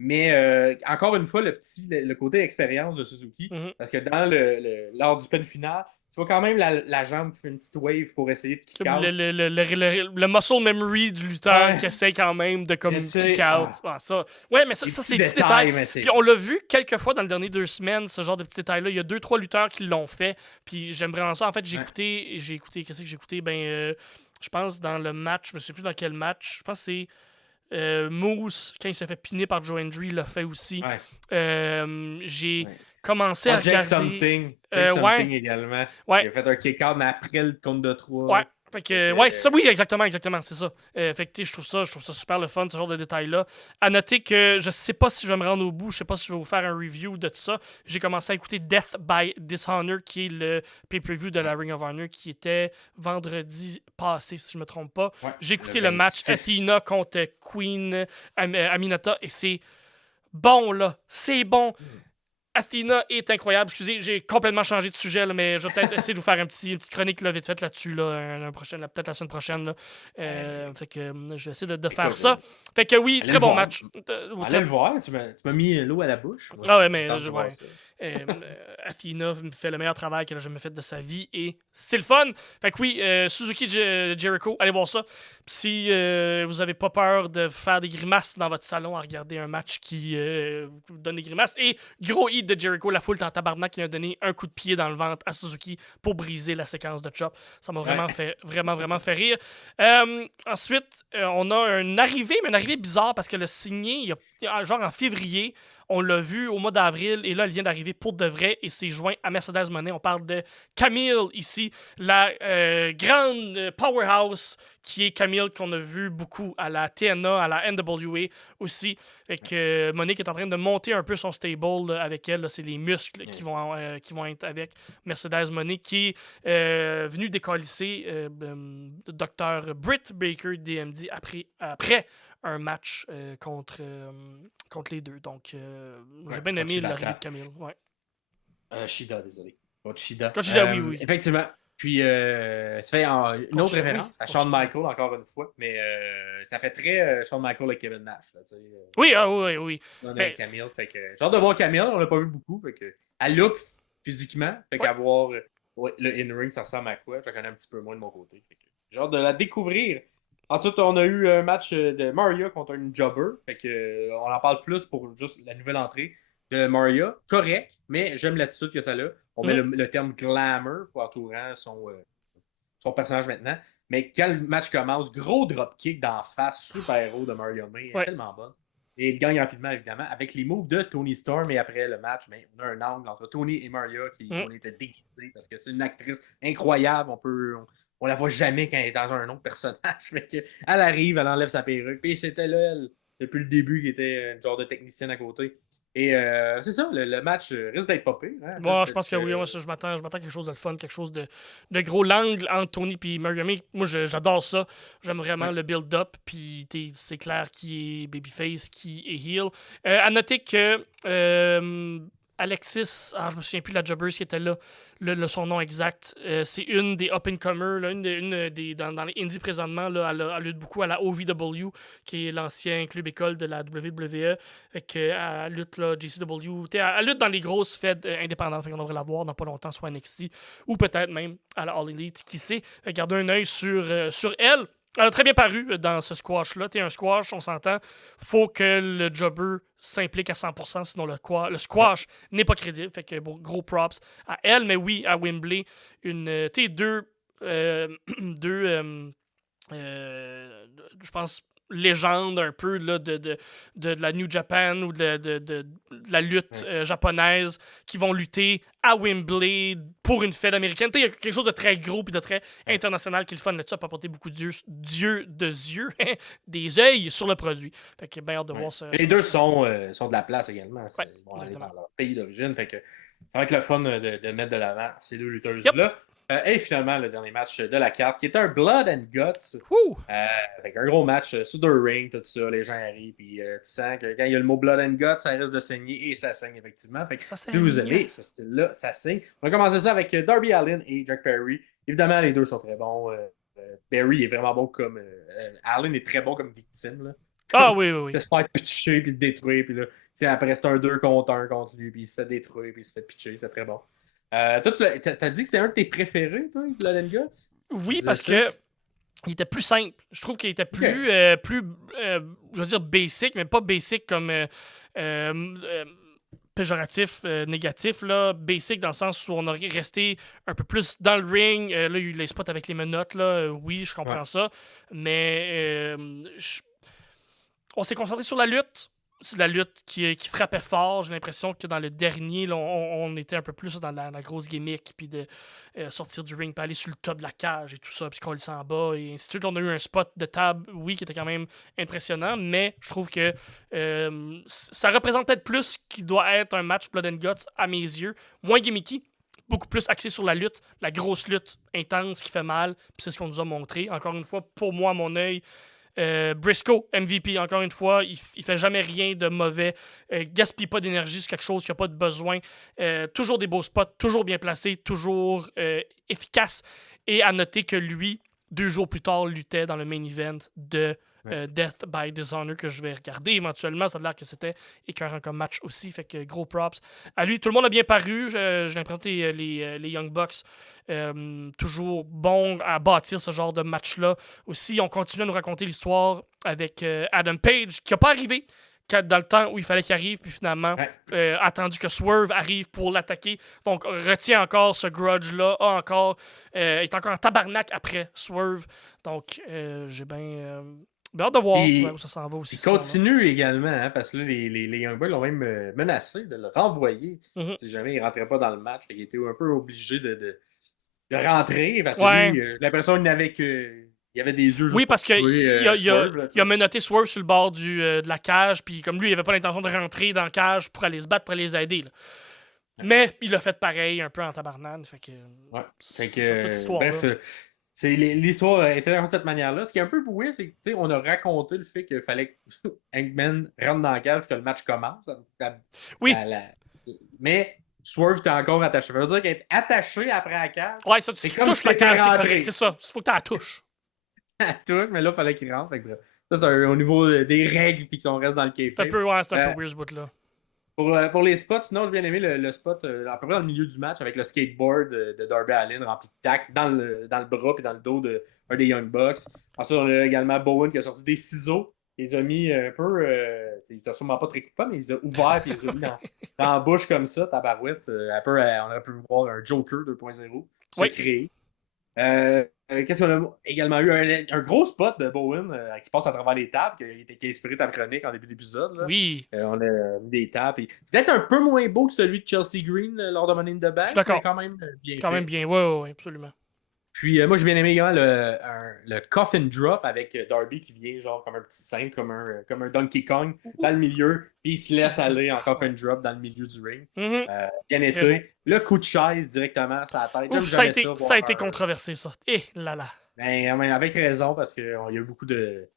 Mais encore une fois, le côté expérience de Suzuki, parce que lors du pen final, tu vois quand même la jambe qui fait une petite wave pour essayer de kick out. Le muscle memory du lutteur qui essaie quand même de kick out. Ouais, mais ça c'est des petits détails. Puis on l'a vu quelques fois dans les dernières 2 semaines, ce genre de petits détails-là. Il y a 2-3 lutteurs qui l'ont fait. Puis j'aime vraiment ça. En fait, j'ai écouté, qu'est-ce que j'ai écouté? Je pense dans le match, je me sais plus dans quel match. Je pense que c'est Moose, quand il s'est fait piner par Joe Hendry, il l'a fait aussi. J'ai commencé à regarder... Something également. Il a fait un kick-out, mais après le compte de 3. Ouais. Fait que, ça, oui, exactement, c'est ça. Fait que, je trouve ça super le fun, ce genre de détails-là. À noter que je sais pas si je vais me rendre au bout, je sais pas si je vais vous faire un review de tout ça. J'ai commencé à écouter Death by Dishonor, qui est le pay-per-view de la Ring of Honor, qui était vendredi passé, si je me trompe pas. J'ai écouté le match Athena contre Queen Aminata, et c'est bon, là. C'est bon. Athena est incroyable. Excusez, j'ai complètement changé de sujet, là, mais je vais peut-être essayer de vous faire une petite chronique là, vite fait là-dessus, là, peut-être la semaine prochaine. Là. Fait que je vais essayer de faire ça. Fait que oui, très bon match. Allez le voir, tu m'as mis l'eau à la bouche. Moi, ah ouais, mais Athena me fait le meilleur travail qu'elle a jamais fait de sa vie et c'est le fun. Fait que oui, Suzuki Jericho, allez voir ça. Pis si vous avez pas peur de faire des grimaces dans votre salon à regarder un match qui vous donne des grimaces, et gros hit de Jericho, la foule en tabarnak qui a donné un coup de pied dans le ventre à Suzuki pour briser la séquence de chop. Ça m'a vraiment fait rire. Ensuite, on a une arrivée bizarre parce que le signé, genre en février, on l'a vu au mois d'avril et là, elle vient d'arriver pour de vrai et s'est joint à Mercedes Moné. On parle de Camille ici, la grande powerhouse qui est Camille qu'on a vu beaucoup à la TNA, à la NWA aussi. Fait que Monique est en train de monter un peu son stable là, avec elle. Là, c'est les muscles qui vont être avec Mercedes Moné qui est venu décalisser Dr. Britt Baker DMD après un match contre les deux. Donc, j'ai bien aimé l'arrivée de Camille. Ouais. Shida, désolé. Contre Shida. Oui. Effectivement. Puis, ça fait une autre référence à Shawn Michael, encore une fois, mais ça fait très Shawn Michael et Kevin Nash. Là, oui. Camille, fait que, j'ai hâte de voir Camille, on l'a pas vu beaucoup. Fait que, elle look physiquement, fait qu'à voir le in-ring, ça ressemble à quoi. Je la connais un petit peu moins de mon côté. Fait que, j'ai hâte de la découvrir. Ensuite, on a eu un match de Maria contre une jobber. Fait que, on en parle plus pour juste la nouvelle entrée de Maria. Correct, mais j'aime l'attitude que ça a. On met le terme glamour pour entourant son personnage maintenant. Mais quand le match commence, gros dropkick d'en face, super héros de Mario May, tellement bonne. Et il gagne rapidement, évidemment, avec les moves de Toni Storm. Et après le match, on a un angle entre Toni et Maria qui on était déguisés parce que c'est une actrice incroyable. On la voit jamais quand elle est dans un autre personnage. Fait que, elle arrive, elle enlève sa perruque. Puis c'était là, elle, depuis le début, qui était une genre de technicienne à côté. Et c'est ça, le match risque d'être popé. Hein, bon, je pense que oui, moi, je m'attends à quelque chose de fun, quelque chose de gros. L'angle entre Tony et Mariami, moi j'adore ça. J'aime vraiment le build-up, puis c'est clair qui est babyface, qui est heel. À noter que Alexis, je me souviens plus de la jobber qui était là, son nom exact. C'est une des up-and-comers, dans les indies présentement. Là, elle lutte beaucoup à la OVW, qui est l'ancien club école de la WWE. Fait que, elle lutte là, JCW. Elle lutte dans les grosses fêtes indépendantes. Fait qu'on devrait la voir dans pas longtemps, soit NXT ou peut-être même à la All Elite, qui sait. Gardez un œil sur elle. Elle a très bien paru dans ce squash-là. Un squash, on s'entend. Faut que le jobber s'implique à 100%, sinon le squash n'est pas crédible. Fait que gros props à elle. Mais oui, à Wembley, je pense, légende un peu là, de la New Japan ou de la lutte japonaise qui vont lutter à Wembley pour une fête américaine. Il y a quelque chose de très gros et de très international qui est le fun là-dessus, a apporté beaucoup des yeux sur le produit. Fait que bien hâte de voir ça. Les deux sont de la place également. Ils vont aller dans leur pays d'origine. Fait que ça va être le fun de mettre de l'avant ces deux lutteuses-là. Et finalement, le dernier match de la carte, qui était un Blood and Guts. Avec un gros match sur The Ring, tout ça, les gens arrivent, puis tu sens que quand il y a le mot Blood and Guts, ça risque de saigner, et ça saigne effectivement. Fait que si vous aimez ce style-là, ça saigne. On va commencer ça avec Darby Allin et Jack Perry. Évidemment, les deux sont très bons. Perry est vraiment bon comme... Allin est très bon comme victime. Là. Oui. Il se fait pitcher, puis le détruire, puis là, après, c'est un 2 contre 1 contre lui, puis il se fait détruire, puis il se fait pitcher, c'est très bon. Toi, t'as dit que c'est un de tes préférés, toi, Blood and Guts? Oui, parce que il était plus simple. Je trouve qu'il était plus, je veux dire basic, mais pas basic comme péjoratif, négatif, là. Basic dans le sens où on aurait resté un peu plus dans le ring. Là, il y a eu les spots avec les menottes, là. Oui, je comprends ça. Mais on s'est concentré sur la lutte. C'est la lutte qui frappait fort. J'ai l'impression que dans le dernier, là, on était un peu plus dans la grosse gimmick, puis de sortir du ring, puis aller sur le top de la cage et tout ça, puis qu'on le sent en bas, et ainsi de suite. On a eu un spot de table, oui, qui était quand même impressionnant, mais je trouve que ça représente peut-être plus ce qui doit être un match Blood and Guts à mes yeux. Moins gimmicky, beaucoup plus axé sur la lutte, la grosse lutte intense qui fait mal, puis c'est ce qu'on nous a montré. Encore une fois, pour moi, à mon œil, Briscoe, MVP, encore une fois, il fait jamais rien de mauvais, gaspille pas d'énergie sur quelque chose qu'il n'a pas de besoin, toujours des beaux spots, toujours bien placé, toujours efficace, et à noter que lui, 2 jours plus tard, luttait dans le main event de Death by Dishonor que je vais regarder éventuellement. Ça a l'air que c'était écœurant comme match aussi. Fait que gros props à lui. Tout le monde a bien paru. Je viens de présenter les Young Bucks. Toujours bon à bâtir ce genre de match-là. Aussi, on continue à nous raconter l'histoire avec Adam Page qui n'a pas arrivé dans le temps où il fallait qu'il arrive, puis finalement, attendu que Swerve arrive pour l'attaquer. Donc, retient encore ce grudge-là, est encore en tabarnak après Swerve. Donc, j'ai bien hâte de voir où ça s'en va aussi. Il continue également, hein, parce que là, les Young Bucks l'ont même menacé de le renvoyer si jamais il ne rentrait pas dans le match. Il était un peu obligé de rentrer, parce que lui, j'ai l'impression qu'il n'avait que... Il y avait des yeux juste parce qu'il il a menotté Swerve sur le bord de la cage, puis comme lui, il avait pas l'intention de rentrer dans la cage pour aller se battre, pour aller les aider. Là. Mais il a fait pareil, un peu en tabarnane. Fait que, c'est cette histoire. Bref, l'histoire était de cette manière-là. Ce qui est un peu bouillant, c'est qu'on a raconté le fait qu'il fallait que Hangman rentre dans la cage et que le match commence. Mais Swerve était encore attaché. Ça veut dire qu'être attaché après la cage. Ouais, ça, tu touches la cage, c'est ça. Il faut que tu la touches. Mais là, il fallait qu'il rentre. Ça, c'est au niveau des règles qui sont restent dans le café. C'est un peu weird ce bout-là. Pour les spots, sinon, j'ai bien aimé le spot à peu près dans le milieu du match avec le skateboard de Darby Allin rempli de tac dans le bras et dans le dos d'un des Young Bucks. Ensuite, on a également Bowen qui a sorti des ciseaux. Il les a mis un peu. Il t'a sûrement pas très coupé, mais il les a ouverts et il les a mis dans la bouche comme ça, tabarouette. On aurait pu voir un Joker 2.0 qui s'est créé. Qu'est-ce qu'on a également eu? Un gros spot de Bowen qui passe à travers les tables, qui a inspiré ta chronique en début d'épisode. Là. Oui. On a mis des tables. Peut-être un peu moins beau que celui de Chelsea Green lors de Money in the Bank. Je suis d'accord. Mais quand même bien. Quand même bien, oui, absolument. Puis moi, j'ai bien aimé également le coffin drop avec Darby qui vient genre comme un petit singe, comme un Donkey Kong dans le milieu, puis il se laisse aller en coffin drop dans le milieu du ring. Bien été. Le coup de chaise directement sur la tête. Ouf, ça a été controversé, ça. Là. Ben, avec raison, parce qu'il y a eu beaucoup de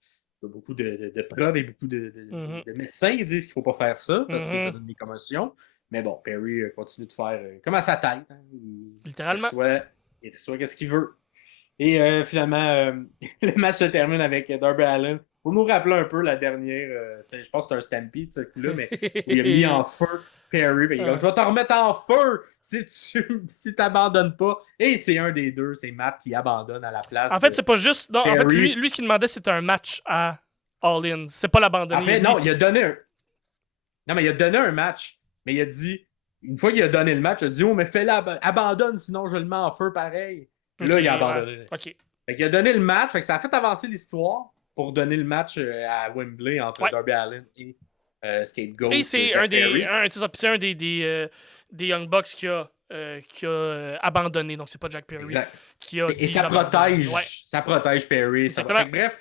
preuves et beaucoup de médecins qui disent qu'il ne faut pas faire ça, parce que ça donne des commotions. Mais bon, Perry continue de faire comme à sa tête. Hein. Littéralement. Il reçoit qu'est-ce qu'il veut. Et finalement, le match se termine avec Darby Allin. Pour nous rappeler un peu la dernière, je pense que c'était un Stampede, ce coup-là, mais il a mis en feu Perry. Je vais t'en remettre en feu si tu t'abandonnes pas. Et c'est un des deux, c'est Matt qui abandonne à la place. En fait, c'est pas juste. Non, en fait, lui, ce qu'il demandait, c'était un match à All-In. C'est pas l'abandonner. En fait, il a donné un. Non, mais il a donné un match. Mais il a dit. Une fois qu'il a donné le match, il a dit: oh, mais fais-le, abandonne, sinon je le mets en feu pareil. Là, il a abandonné. OK. Fait qu'il a donné le match, fait que ça a fait avancer l'histoire pour donner le match à Wembley entre Darby Allin et Scapegoat. Et c'est un des Young Bucks qui a abandonné, donc c'est pas Jack Perry. Exact. Et ça protège Perry. Bref,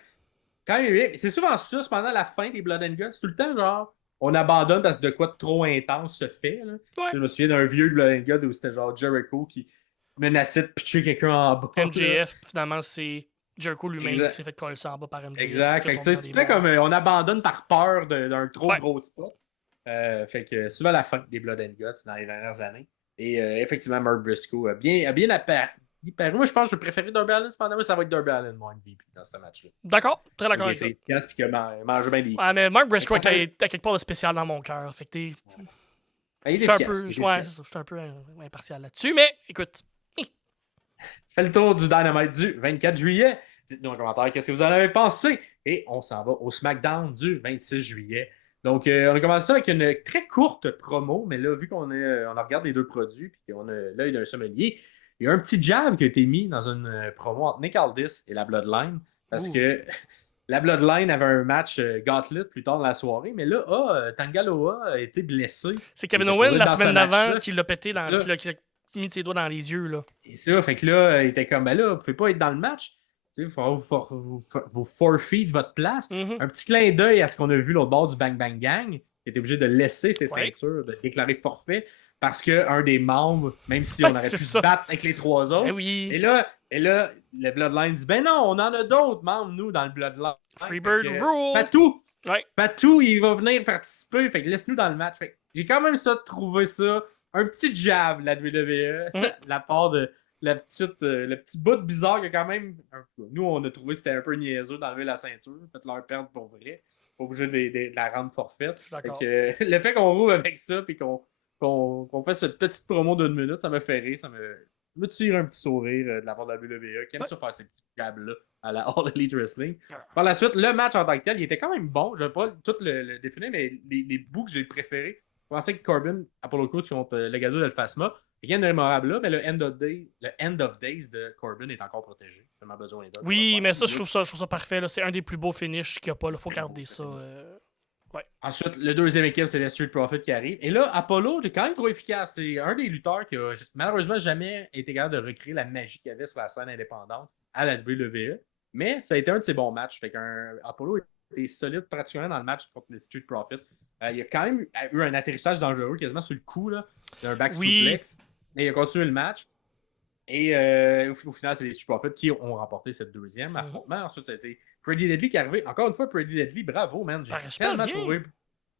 quand même, c'est souvent ça, pendant la fin des Blood and Guts, tout le temps, genre, on abandonne parce que de quoi de trop intense se fait. Là. Je me souviens d'un vieux Blood and Guts où c'était genre Jericho qui menaçait de pitcher quelqu'un en bas. MJF, finalement, c'est Jericho lui-même qui s'est fait coller ça en bas par MJF. Exact. C'est fait comme on abandonne par peur d'un trop gros spot. Fait que souvent la fin des Blood and Guts dans les dernières années. Et effectivement, Mark Briscoe a bien apparu. Moi, je pense que je préférais Darby Allin. Cependant, ça va être Darby Allin, mon MVP, dans ce match-là. D'accord, très d'accord avec ça. Puis qu'il mange bien des... Ouais, mais Mark Briscoe a quelque part de spécial dans mon cœur. Fait que je suis un peu impartial là-dessus, mais écoute. Fait le tour du Dynamite du 24 juillet. Dites-nous en commentaire qu'est-ce que vous en avez pensé. Et on s'en va au SmackDown du 26 juillet. Donc, on a commencé avec une très courte promo, mais là, vu qu'on regarde les deux produits et qu'on a l'œil d'un sommelier, il y a un petit jab qui a été mis dans une promo entre Nick Aldis et la Bloodline, parce que la Bloodline avait un match Gauntlet plus tard dans la soirée, mais là, Tanga Loa a été blessé. C'est Kevin Owens la semaine d'avant qui l'a pété, qui a mis ses doigts dans les yeux. Là. Et ça, fait que là, il était comme, ben là, vous pouvez pas être dans le match. Il faut vous forfeit votre place. Un petit clin d'œil à ce qu'on a vu l'autre bord du Bang Bang Gang, qui était obligé de laisser ses ceintures, de déclarer forfait, parce qu'un des membres, même si on aurait pu se battre avec les trois autres, et là, Et là, le Bloodline dit ben non, on en a d'autres membres, nous, dans le Bloodline. Freebird Rule. Fatou! Ouais. Fatou, il va venir participer. Fait que laisse-nous dans le match. Fait que j'ai quand même trouvé ça un petit jab, la WWE, de la part de le petit bout bizarre que quand même. Nous, on a trouvé que c'était un peu niaiseux d'enlever la ceinture. Faites leur perdre pour vrai. Pas obligé de la rendre forfaite. Je suis d'accord. Le fait qu'on roule avec ça puis qu'on fait cette petite promo d'une minute, ça me fait rire. Ça me tire un petit sourire de la part de la WWE qui aime ça faire ces petits jabs-là à la All Elite Wrestling. Par la suite, le match en tant que tel, il était quand même bon. Je ne vais pas tout le définir, mais les bouts que j'ai préférés, je pensais que Corbin, Apollo Crews contre Legado del Fasma, rien de mémorable là, mais le end of Days de Corbin est encore protégé. J'ai besoin d'autres. Oui, mais ça, je trouve ça parfait. C'est un des plus beaux finishes qu'il n'y a pas. Il faut garder ça. Ouais. Ensuite, le deuxième équipe, c'est les Street Profits qui arrive. Et là, Apollo, j'ai quand même trouvé efficace. C'est un des lutteurs qui a malheureusement jamais été capable de recréer la magie qu'il y avait sur la scène indépendante à la WWE. Mais ça a été un de ses bons matchs. Fait Apollo était solide pratiquement dans le match contre les Street Profits. Il a quand même eu un atterrissage dangereux quasiment sur le coup d'un back suplex. Et il a continué le match. Et au final, c'est les Street Profits qui ont remporté cette deuxième affrontement. Ensuite, ça a été Pretty Deadly qui est arrivé. Encore une fois, Pretty Deadly, bravo, man. J'ai tellement trouvé.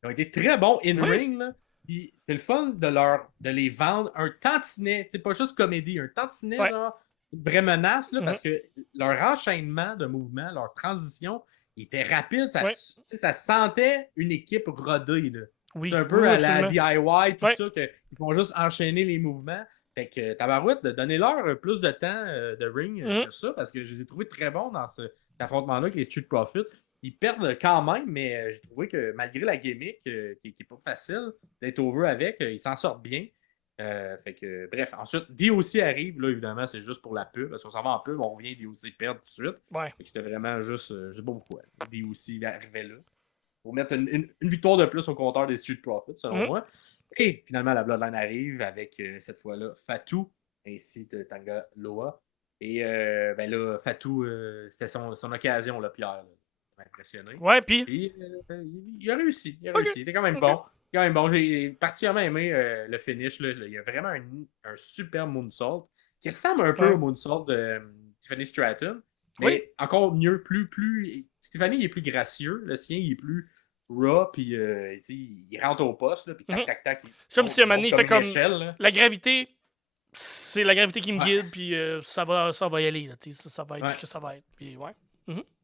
Ils ont été très bons in-ring. Puis c'est le fun de les vendre un tantinet. C'est pas juste comédie, un tantinet, genre, une vraie menace, là, parce que leur enchaînement de mouvements, leur transition, il était rapide. Ça sentait une équipe rodée. Là. Oui, c'est un peu à la DIY, tout ça, qu'ils vont juste enchaîner les mouvements. Fait que Tabarouette, donnez-leur plus de temps de ring que ça, parce que je les ai trouvés très bons dans cet affrontement-là avec les Street Profits. Ils perdent quand même, mais j'ai trouvé que malgré la gimmick, qui n'est pas facile d'être over avec, ils s'en sortent bien. Fait que, bref, ensuite, DOC arrive. Là, évidemment, c'est juste pour la pub. Parce qu'on s'en va en pub, on revient DOC perdre tout de suite. Ouais. C'était vraiment juste, je sais pas pourquoi. DOC arrivait là. Pour mettre une victoire de plus au compteur des Street Profits, selon moi. Et finalement, la Bloodline arrive avec, cette fois-là, Fatou ainsi que Tanga Loa. Et ben là, Fatou, c'était son occasion, là, Pierre. Là, impressionné. Ouais, puis il a réussi. Il était quand même bon. Quand même bon. J'ai particulièrement aimé le finish. Là. Il y a vraiment un super moonsault qui ressemble un peu au moonsault de Tiffany Stratton. Mais encore mieux, plus. Tiffany, il est plus gracieux. Le sien, il est plus raw, puis il rentre au poste, puis tac. C'est comme si un moment donné, il fait comme la gravité, c'est la gravité qui me guide, puis ça va y aller. Là, ça va être ce que ça va être. Puis,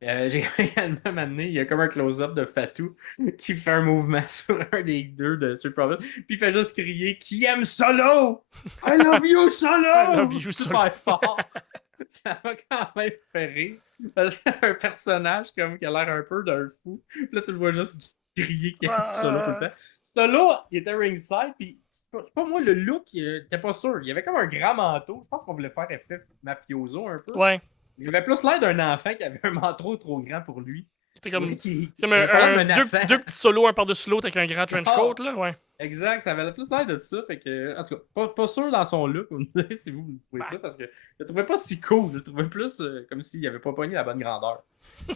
j'ai également amené, il y a comme un close-up de Fatou qui fait un mouvement sur un des deux de Street Profits, puis il fait juste crier qui aime Solo! I love you, Solo! I love you, super fort! Ça m'a quand même fait rire. Parce qu'il y a un personnage comme qui a l'air un peu d'un fou. Puis là, tu le vois juste crier qu'il aime Solo tout le temps. Solo, il était ringside, puis c'est pas moi, le look, t'es pas sûr. Il y avait comme un grand manteau. Je pense qu'on voulait faire FF Mafioso un peu. Ouais. Il avait plus l'air d'un enfant qui avait un manteau trop grand pour lui. C'était comme, deux petits solos un par-dessus l'autre avec un grand trench coat, là, ouais. Exact, ça avait plus l'air de ça. Fait que, en tout cas, pas sûr dans son look. Vous me direz si vous trouvez ça, parce que je le trouvais pas si cool. Je le trouvais plus comme s'il avait pas pogné la bonne grandeur.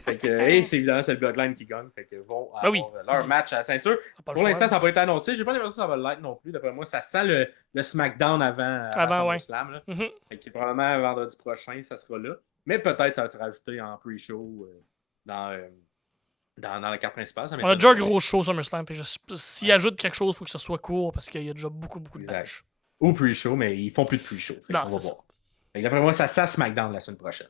Fait que, c'est évidemment, c'est le Bloodline qui gagne. Fait que vont avoir leur match à la ceinture. Pour l'instant, ça n'a pas été annoncé. J'ai pas l'impression que ça va l'être non plus. D'après moi, ça sent le SmackDown avant Slam. Fait que probablement vendredi prochain, ça sera là. Mais peut-être ça va être rajouté en pre-show dans la carte principale. On a déjà un gros show SummerSlam. S'ils ajoutent quelque chose, il faut que ce soit court parce qu'il y a déjà beaucoup de matchs. Ou pre-show, mais ils font plus de pre-show. On va voir. D'après moi, ça sent SmackDown la semaine prochaine.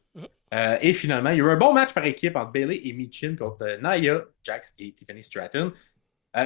Et finalement, il y a eu un bon match par équipe entre Bayley et Michin contre Nia Jax et Tiffany Stratton.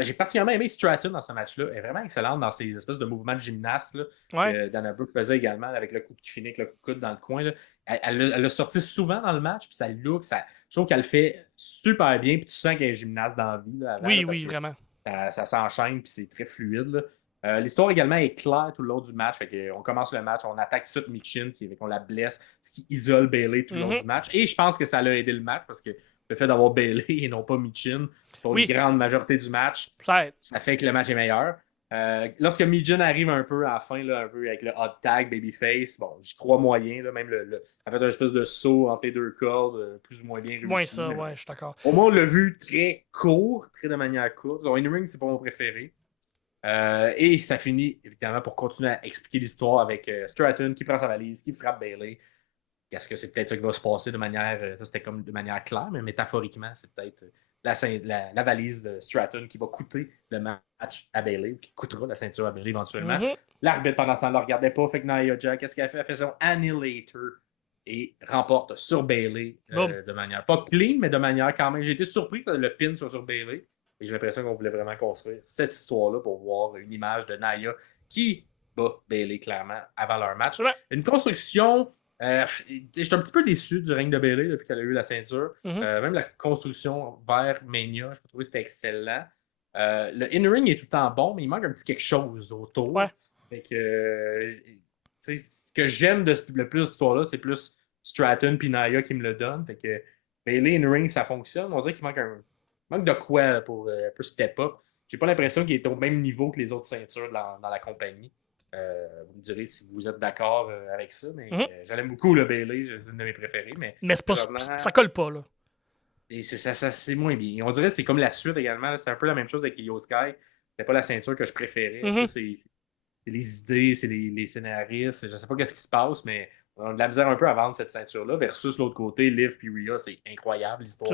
J'ai particulièrement aimé Stratton dans ce match-là. Elle est vraiment excellente dans ces espèces de mouvements de gymnaste que Dana Brooke faisait également avec le coup qui finit avec le coup de coude dans le coin. Là. Elle l'a sorti souvent dans le match, puis ça look, je trouve qu'elle le fait super bien, puis tu sens qu'elle est gymnaste dans la vie. Là, oui, vraiment. Ça s'enchaîne, puis c'est très fluide. L'histoire également est claire tout le long du match. On commence le match, on attaque tout de suite Michin, qu'on la blesse, ce qui isole Bayley tout le long du match. Et je pense que ça l'a aidé le match parce que le fait d'avoir Bayley et non pas Michin pour une grande majorité du match, ça fait que le match est meilleur. Lorsque Michin arrive un peu à la fin, là, un peu avec le hot tag, babyface, bon, j'y crois moyen. Là, même elle fait un espèce de saut entre les deux cordes, plus ou moins bien réussi. Moins ça, je suis d'accord. Au moins, on l'a vu très court, très de manière courte. Donc, in-ring, c'est pas mon préféré. Et ça finit, évidemment, pour continuer à expliquer l'histoire avec Stratton qui prend sa valise, qui frappe Bayley. est-ce que c'est peut-être ça qui va se passer de manière. Ça, c'était comme de manière claire, mais métaphoriquement, c'est peut-être la valise de Stratton qui va coûter le match à Bayley, qui coûtera la ceinture à Bayley éventuellement. L'arbitre, pendant ce temps, ne le regardait pas. Fait que Nia Jax, qu'est-ce qu'elle fait? Elle fait son Annihilator et remporte sur Bayley de manière pas clean, mais de manière quand même. J'ai été surpris que le pin soit sur Bayley. Et j'ai l'impression qu'on voulait vraiment construire cette histoire-là pour voir une image de Nia qui bat Bayley clairement avant leur match. Une construction. J'étais un petit peu déçu du règne de Bayley depuis qu'elle a eu la ceinture. Même la construction vers Mania, je trouve que c'était excellent. Le in-ring est tout le temps bon, mais il manque un petit quelque chose autour. Fait que, ce que j'aime le plus de cette histoire-là, c'est plus Stratton et Nia qui me le donnent. Fait que Bayley in-ring, ça fonctionne. On dirait qu'il manque de quoi là, pour un peu step up. J'ai pas l'impression qu'il est au même niveau que les autres ceintures dans la compagnie. Vous me direz si vous êtes d'accord avec ça, mais j'aime beaucoup le Bayley, c'est une de mes préférées. Mais c'est pas, ça colle pas, là. Et c'est moins bien. On dirait que c'est comme la suite également. C'est un peu la même chose avec Io Sky. C'était pas la ceinture que je préférais. C'est les idées, c'est les scénaristes. Je sais pas ce qui se passe, mais on a de la misère un peu à vendre cette ceinture-là. Versus l'autre côté, Liv et Rhea, c'est incroyable l'histoire.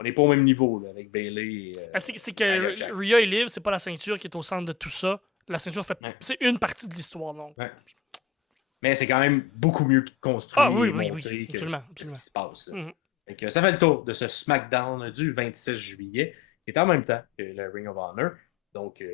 On n'est pas au même niveau là, avec Bayley. C'est que Rhea et Liv, c'est pas la ceinture qui est au centre de tout ça. La ceinture c'est une partie de l'histoire. Donc. Mais c'est quand même beaucoup mieux construit et monté que ce qui se passe. Fait ça fait le tour de ce SmackDown du 26 juillet, qui est en même temps que le Ring of Honor. Donc,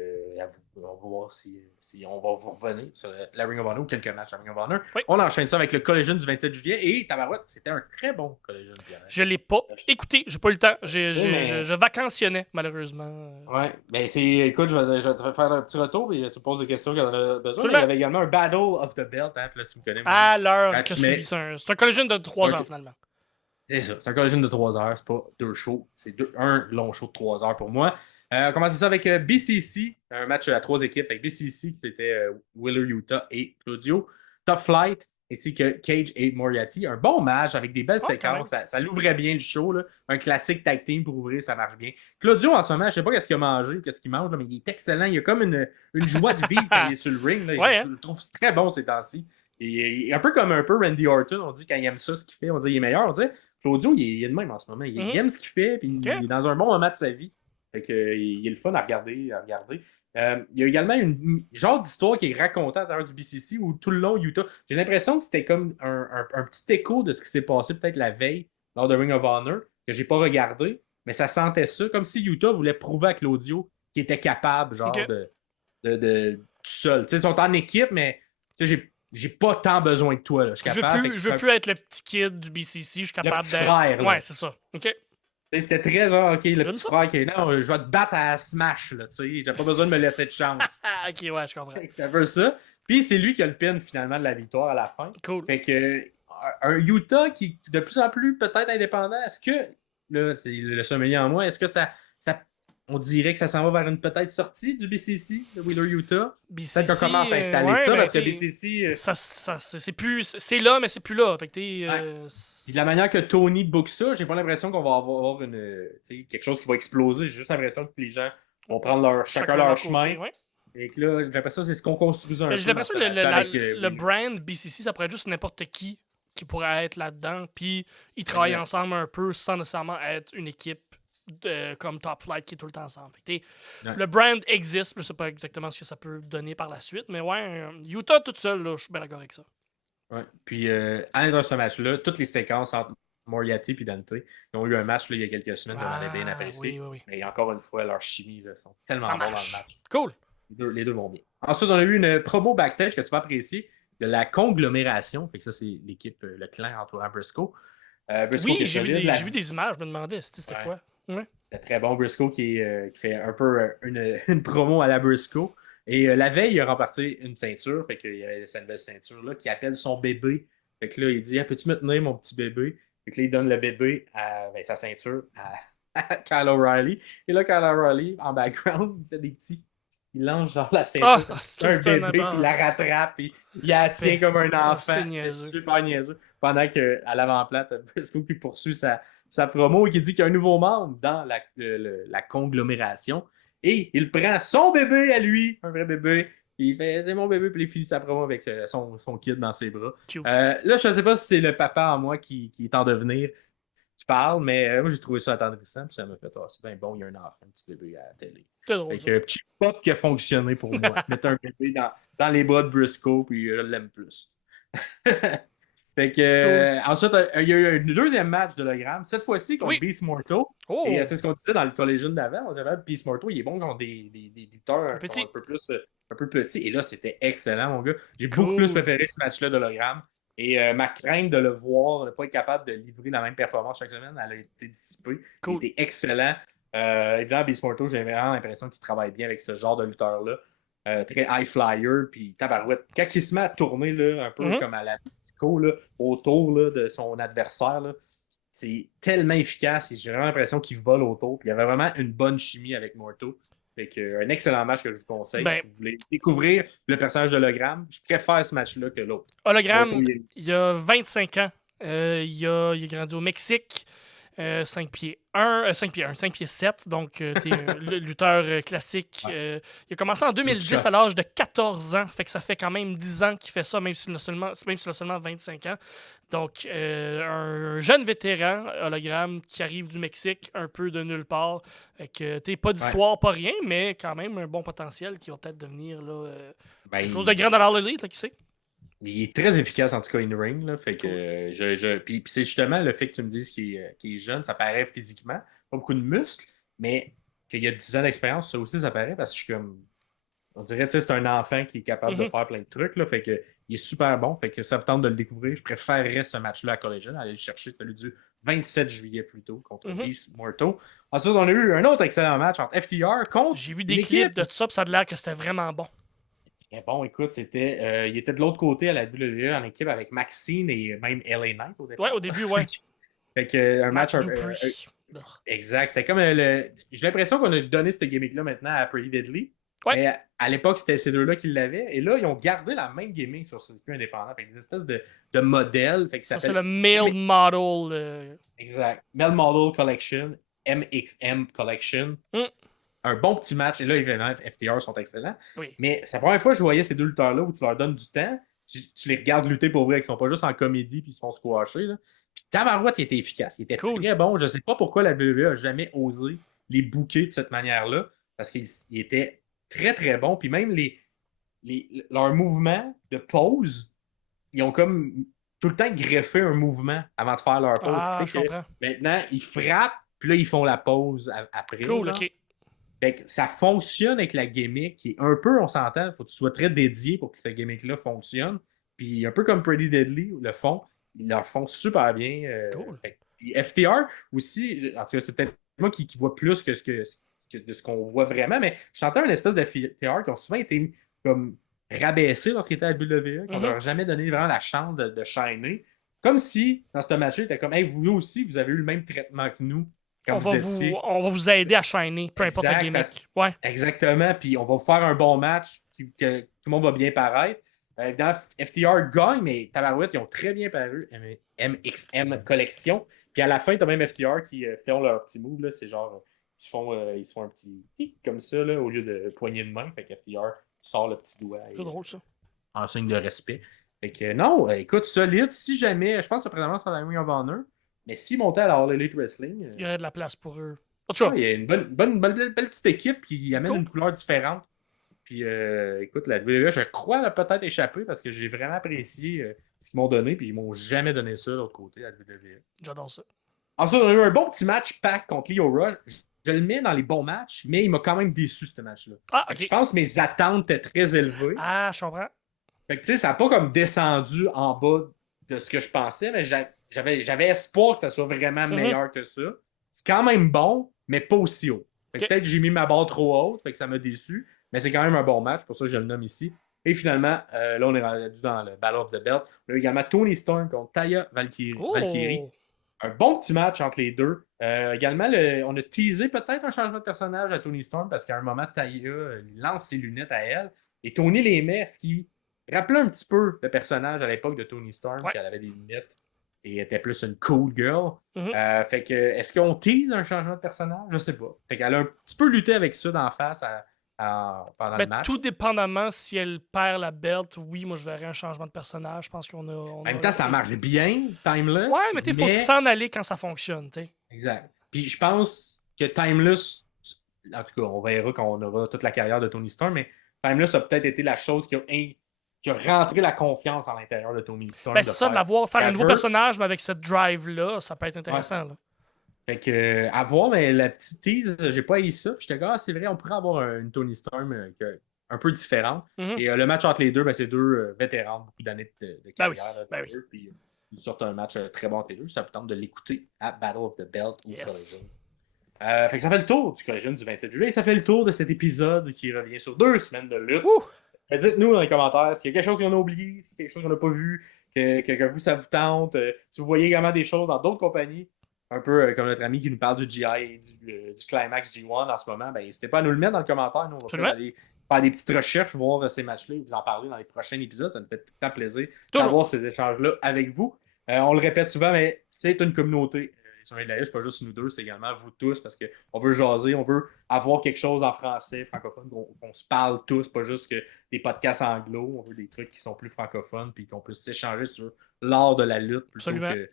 on va voir si on va vous revenir sur la Ring of Honor ou quelques matchs à Ring of Honor. On enchaîne ça avec le Collision du 27 juillet. Et tabarouette, c'était un très bon Collision. Je l'ai pas écouté, j'ai pas eu le temps. Je vacationnais, malheureusement. Ouais, ben écoute, je vais te faire un petit retour et tu poses des questions qu'il y en a besoin. Il y avait également un Battle of the Belt. Hein, puis là, tu me connais. À l'heure que suivi, c'est un Collision de 3 heures, finalement. C'est ça, c'est un Collision de 3 heures, c'est pas 2 shows, c'est un long show de 3 heures pour moi. On commence ça avec BCC, un match à 3 équipes avec BCC, qui c'était Wheeler Yuta et Claudio. Top Flight, ainsi que Cage et Moriarty. Un bon match avec des belles séquences, ça l'ouvrait bien le show. Là. Un classique tag team pour ouvrir, ça marche bien. Claudio, en ce moment, je sais pas ce qu'il a mangé, qu'est-ce qu'il mange, là, mais il est excellent. Il a comme une joie de vivre quand il est sur le ring. Là. Je le trouve très bon ces temps-ci. Il est un peu comme Randy Orton, on dit quand il aime ça, ce qu'il fait, on dit il est meilleur. On dit Claudio, il est de même en ce moment. Il aime ce qu'il fait, puis il est dans un bon moment de sa vie. Fait que, il est le fun à regarder. Il y a également une genre d'histoire qui est racontée à travers du BCC où tout le long, Utah. J'ai l'impression que c'était comme un petit écho de ce qui s'est passé peut-être la veille lors de Ring of Honor, que j'ai pas regardé, mais ça sentait ça, comme si Utah voulait prouver à Claudio qu'il était capable, genre, de tout seul. T'sais, ils sont en équipe, mais j'ai pas tant besoin de toi. Là. Je veux plus être le petit kid du BCC, je suis capable d'être. Frère, ouais, c'est ça. OK. C'était très genre, OK, le petit frère qui est non, je vais te battre à Smash, là, tu sais, j'ai pas besoin de me laisser de chance. OK, ouais, je comprends. C'est un peu ça. Puis c'est lui qui a le pin, finalement, de la victoire à la fin. Cool. Fait que, un Utah qui est de plus en plus peut-être indépendant, est-ce que, là, c'est le sommelier en moi, est-ce que ça on dirait que ça s'en va vers une peut-être sortie du BCC, de Wheeler Utah? Peut-être qu'on commence à installer ça, parce que BCC... c'est plus... C'est là, mais c'est plus là. Fait que Puis de la manière que Tony book ça, j'ai pas l'impression qu'on va avoir quelque chose qui va exploser. J'ai juste l'impression que les gens vont prendre chacun leur chemin. Et que là, j'ai l'impression que c'est ce qu'on construisait un peu. J'ai l'impression que le brand BCC, ça pourrait être juste n'importe qui pourrait être là-dedans. Puis ils travaillent ensemble un peu sans nécessairement être une équipe comme Top Flight qui est tout le temps ensemble. Le brand existe, je sais pas exactement ce que ça peut donner par la suite, mais Utah toute seule, je suis bien d'accord avec ça. Ouais. Puis à l'intérieur de ce match-là, toutes les séquences entre Moriarty et Dante, ils ont eu un match là, il y a quelques semaines, on avait bien apprécié. Oui. Mais encore une fois, leur chimie là, sont tellement bons dans le match. Cool. Les deux vont bien. Ensuite, on a eu une promo backstage que tu vas apprécier de la conglomération. Fait que ça, c'est l'équipe, le clan entourant Briscoe. Oui, j'ai vu des images, je me demandais c'était quoi. Ouais. C'était très bon. Briscoe qui fait un peu une promo à la Briscoe. Et la veille, il a remporté une ceinture. Fait qu'il y avait cette nouvelle ceinture-là qui appelle son bébé. Fait que là, il dit peux-tu me tenir mon petit bébé? Fait que là, il donne le bébé sa ceinture à Kyle O'Reilly. Et là, Kyle O'Reilly, en background, il fait des petits. Il lance genre la ceinture. Un bébé, puis il la rattrape, puis il la tient comme un enfant. C'est super niaiseux. Pendant qu'à l'avant-plan, t'as Briscoe qui poursuit sa promo et qui dit qu'il y a un nouveau membre dans la conglomération. Et il prend son bébé à lui, un vrai bébé, Il fait c'est mon bébé, puis il finit sa promo avec son kid dans ses bras. Cute. Là, je ne sais pas si c'est le papa en moi qui est en devenir qui parle, mais moi j'ai trouvé ça attendrissant, puis ça m'a fait c'est bien bon, il y a un enfant, un petit bébé à la télé. C'est drôle. Fait que, petit pop qui a fonctionné pour moi. Mettre un bébé dans les bras de Briscoe, puis je l'aime plus. Fait que, ensuite, il y a eu un deuxième match d'hologramme, cette fois-ci contre Beast Mortal. Oh. Et c'est ce qu'on disait dans le Collision d'avant. Beast Mortal, il est bon contre des lutteurs un peu plus un peu petits. Et là, c'était excellent, mon gars. J'ai beaucoup plus préféré ce match-là d'hologramme. Et ma crainte de le voir, de ne pas être capable de livrer la même performance chaque semaine, elle a été dissipée. Il était excellent. Évidemment, Beast Mortal, j'ai vraiment l'impression qu'il travaille bien avec ce genre de lutteur-là. Très high flyer, puis tabarouette. Quand il se met à tourner là, un peu comme à la Mystico là, autour là, de son adversaire, là, c'est tellement efficace et j'ai vraiment l'impression qu'il vole autour. Puis il y avait vraiment une bonne chimie avec Morto. Fait que, un excellent match que je vous conseille si vous voulez découvrir le personnage d'Hologramme. Je préfère ce match-là que l'autre. Hologramme, il y a 25 ans. Il a grandi au Mexique. 5 pieds 5 pieds 7, donc t'es le lutteur classique. Il a commencé en 2010 à l'âge de 14 ans, fait que ça fait quand même 10 ans qu'il fait ça, même s'il a seulement 25 ans. Donc, un jeune vétéran hologramme qui arrive du Mexique, un peu de nulle part. Fait que t'es pas d'histoire, pas rien, mais quand même un bon potentiel qui va peut-être devenir là, quelque chose de grand dans l'élite, qui sait. Il est très efficace, en tout cas, in-ring. Là, fait que puis c'est justement le fait que tu me dises qu'il est jeune, ça paraît physiquement. Pas beaucoup de muscles, mais qu'il y a 10 ans d'expérience, ça aussi, ça paraît parce que je suis comme. On dirait que c'est un enfant qui est capable de faire plein de trucs. Là, fait que il est super bon. Fait que ça me tente de le découvrir. Je préférerais ce match-là à Collision, aller le chercher. Ça lui du 27 juillet plus tôt contre Beast Mortal. Ensuite, on a eu un autre excellent match entre FTR contre. J'ai vu des clips de tout ça, puis ça a l'air que c'était vraiment bon. Et bon, écoute, il était de l'autre côté à la WWE en équipe avec Maxine et même LA Knight au début. Ouais, au début, ouais. Fait que un match exact. C'était comme j'ai l'impression qu'on a donné cette gimmick-là maintenant à Pretty Deadly. Ouais. Mais à l'époque, c'était ces deux-là qui l'avaient. Et là, ils ont gardé la même gimmick sur ce circuit indépendant. Fait que des espèces de modèles. Fait que ça c'est le Male Model. Exact. Male Model Collection. MXM Collection. Un bon petit match. Et là, évidemment, FTR sont excellents. Oui. Mais c'est la première fois que je voyais ces deux lutteurs-là où tu leur donnes du temps. Tu les regardes lutter pour vrai, qu'ils sont pas juste en comédie puis ils se font squasher. Là. Puis Tabarouette, il était efficace. Il était très bon. Je sais pas pourquoi la WWE a jamais osé les booker de cette manière-là. Parce qu'ils étaient très, très bons. Puis même leurs mouvements de pause, ils ont comme tout le temps greffé un mouvement avant de faire leur pause. Ah, je comprends. Maintenant, ils frappent, puis là, ils font la pause après. Cool, OK. Fait que ça fonctionne avec la gimmick qui est un peu, on s'entend, il faut que tu sois très dédié pour que cette gimmick-là fonctionne. Puis un peu comme Pretty Deadly le font, ils leur font super bien. Cool. FTR aussi, en tout cas, c'est peut-être moi qui vois plus que de ce qu'on voit vraiment, mais je sentais une espèce de FTR qui ont souvent été comme rabaissés lorsqu'ils étaient à WWE, qu'on leur a jamais donné vraiment la chance de shiner. Comme si, dans ce match-là, ils étaient comme, hey, vous aussi, vous avez eu le même traitement que nous. On va vous aider à shiner, peu importe la gimmick. Ouais. Exactement, puis on va vous faire un bon match, que tout le monde va bien paraître. Dans FTR gagne, mais Tabarouette, ils ont très bien paru. MXM Collection. Puis à la fin, tu as même FTR qui font leur petit move. Là, c'est genre, ils se font un petit tic comme ça, là, au lieu de poignée de main. Fait que FTR sort le petit doigt. C'est drôle, ça. En signe de respect. Fait que non, écoute, solide. Si jamais, je pense que présentement sur la Ring of Honor, mais s'ils montaient à la All Elite Wrestling. Il y aurait de la place pour eux. Il y a une belle petite équipe qui amène une couleur différente. Puis écoute, la WWE, je crois peut-être échapper parce que j'ai vraiment apprécié ce qu'ils m'ont donné, puis ils m'ont jamais donné ça de l'autre côté, la WWE. J'adore ça. Ensuite, on a eu un bon petit match pack contre Lio Rush. Je le mets dans les bons matchs, mais il m'a quand même déçu ce match-là. Ah, OK. Je pense que mes attentes étaient très élevées. Ah, je comprends. Fait que tu sais, ça n'a pas comme descendu en bas de ce que je pensais, mais j'avais espoir que ça soit vraiment meilleur que ça. C'est quand même bon, mais pas aussi haut. Peut-être que j'ai mis ma barre trop haute, fait que ça m'a déçu, mais c'est quand même un bon match, pour ça que je le nomme ici. Et finalement, là, on est rendu dans le Battle of the Belt. On a également Tony Storm contre Taya Valkyrie. Un bon petit match entre les deux. Également, on a teasé peut-être un changement de personnage à Tony Storm parce qu'à un moment, Taya lance ses lunettes à elle et Tony les met, ce qui rappelait un petit peu le personnage à l'époque de Tony Storm, qu'elle avait des lunettes et était plus une cool girl. Fait que, est-ce qu'on tease un changement de personnage? Je sais pas. Fait qu'elle a un petit peu lutté avec ça d'en face pendant le match. Tout dépendamment si elle perd la belt, oui, moi je verrais un changement de personnage. Je pense qu'on a. En même temps, ça marche bien, Timeless. Ouais, mais il faut s'en aller quand ça fonctionne. T'sais. Exact. Puis je pense que Timeless, en tout cas, on verra quand on aura toute la carrière de Tony Storm, mais Timeless a peut-être été la chose qui a rentré la confiance à l'intérieur de Tony Storm. C'est ça, de l'avoir, faire un nouveau personnage, mais avec cette drive-là, ça peut être intéressant. Ouais. Là. Fait que, à voir, mais la petite tease, j'ai pas eu ça. Puis j'étais comme, c'est vrai, on pourrait avoir une Tony Storm un peu différente. Mm-hmm. Et le match entre les deux, c'est deux vétérans, beaucoup d'années de carrière. Oui. Puis ils sortent un match très bon entre les deux. Ça vous tente de l'écouter à Battle of the Belt ou Collision. Fait que ça fait le tour du Collision du 27 juillet. Ça fait le tour de cet épisode qui revient sur 2 semaines de lutte. Dites-nous dans les commentaires s'il y a quelque chose qu'on a oublié, s'il y a quelque chose qu'on n'a pas vu, que vous, ça vous tente. Si vous voyez également des choses dans d'autres compagnies, un peu comme notre ami qui nous parle du GI et du Climax G1 en ce moment, n'hésitez pas à nous le mettre dans le commentaire. Nous, on va aller faire des petites recherches, voir ces matchs-là et vous en parler dans les prochains épisodes. Ça nous fait tout le temps plaisir d'avoir ces échanges-là avec vous. On le répète souvent, mais c'est une communauté. C'est pas juste nous deux, c'est également vous tous, parce qu'on veut jaser, on veut avoir quelque chose en français, francophone, qu'on se parle tous, pas juste que des podcasts anglo, on veut des trucs qui sont plus francophones, puis qu'on puisse s'échanger sur l'art de la lutte, plutôt que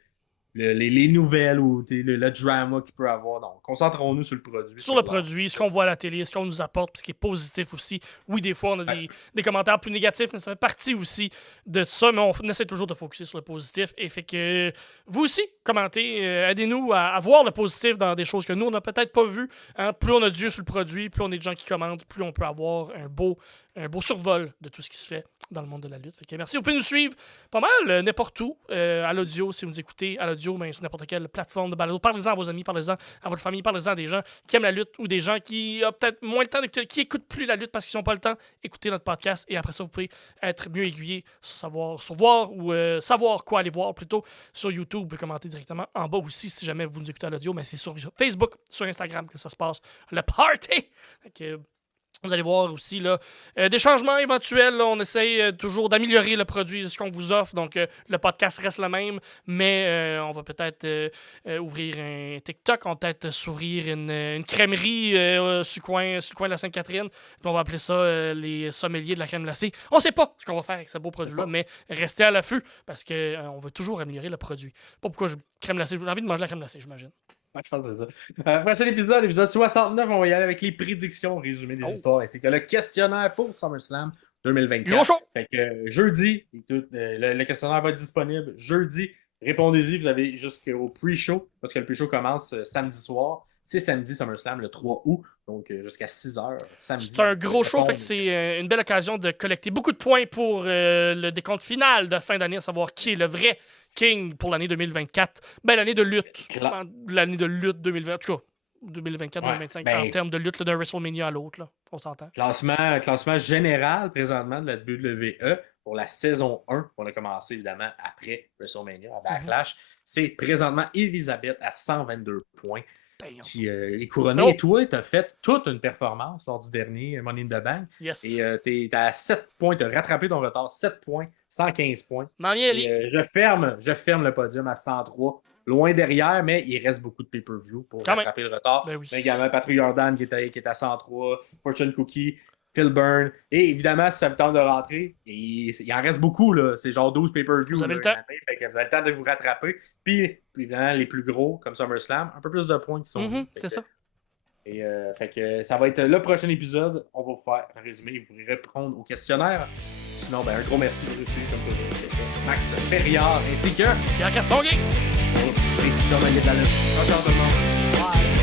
les nouvelles ou le drama qu'il peut avoir. Donc, concentrons-nous sur le produit. Sur le produit, ce qu'on voit à la télé, ce qu'on nous apporte, ce qui est positif aussi. Oui, des fois, on a des commentaires plus négatifs, mais ça fait partie aussi de ça. Mais on essaie toujours de focusser sur le positif. Et fait que vous aussi, commentez, aidez-nous à voir le positif dans des choses que nous, on n'a peut-être pas vues. Hein. Plus on a d'yeux sur le produit, plus on est de gens qui commentent, plus on peut avoir un beau survol de tout ce qui se fait dans le monde de la lutte. Fait que merci. Vous pouvez nous suivre pas mal, n'importe où, à l'audio, si vous nous écoutez, à l'audio, sur n'importe quelle plateforme de balado. Parlez-en à vos amis, parlez-en à votre famille, parlez-en à des gens qui aiment la lutte ou des gens qui ont peut-être moins le temps d'écouter, qui n'écoutent plus la lutte parce qu'ils n'ont pas le temps. Écoutez notre podcast et après ça, vous pouvez être mieux aiguillé sur voir ou savoir quoi aller voir plutôt sur YouTube. Vous pouvez commenter directement en bas aussi si jamais vous nous écoutez à l'audio, mais c'est sur Facebook, sur Instagram que ça se passe, le party. Fait vous allez voir aussi là, des changements éventuels. Là, on essaye toujours d'améliorer le produit, ce qu'on vous offre. Donc, le podcast reste le même, mais on va peut-être ouvrir un TikTok. On va peut-être s'ouvrir une crèmerie sur le coin de la Sainte-Catherine. Puis on va appeler ça les sommeliers de la crème glacée. On ne sait pas ce qu'on va faire avec ce beau produit-là, mais restez à l'affût parce qu'on veut toujours améliorer le produit. Pas pourquoi crème glacée. J'ai envie de manger la crème glacée, j'imagine. Je pense que c'est ça. Prochain épisode 69, on va y aller avec les prédictions résumées des histoires, ainsi que le questionnaire pour SummerSlam 2024. Fait que jeudi, le questionnaire va être disponible jeudi. Répondez-y, vous avez jusqu'au pre-show, parce que le pre-show commence samedi soir. C'est samedi SummerSlam, le 3 août, donc jusqu'à 6h samedi. C'est un gros show, fait que c'est une belle occasion de collecter beaucoup de points pour le décompte final de fin d'année, à savoir qui est le vrai King pour l'année 2024. Ben, l'année de lutte. L'année de lutte 2020. En tout cas, 2024-2025, en termes de lutte d'un WrestleMania à l'autre. Là, on s'entend. Classement général présentement de la WWE pour la saison 1. On a commencé évidemment après WrestleMania, à Backlash. C'est présentement Elisabeth à 122 points. Qui est couronné. Et toi, tu as fait toute une performance lors du dernier Money in the Bank. Yes. Et tu es à 7 points. Tu as rattrapé ton retard. 7 points, 115 points. Je ferme le podium à 103. Loin derrière, mais il reste beaucoup de pay-per-view pour rattraper le retard. Ben oui. Mais également Patrick Jordan qui est à 103. Fortune Cookie. Phil Byrne. Et évidemment, si ça vous tente de rentrer, il en reste beaucoup. Là. C'est genre 12 pay-per-view. Vous avez le temps. Fait que vous avez le temps de vous rattraper. Puis, évidemment, les plus gros, comme SummerSlam, un peu plus de points qui sont. C'est ça. Et fait que ça va être le prochain épisode. On va vous faire un résumé. Vous pourrez répondre au questionnaire. Sinon, un gros merci de vous suivre comme toujours. Max Ferriard ainsi que Pierre Castonguay. C'est ça, de la lutte. Ciao, tout le monde. Bye.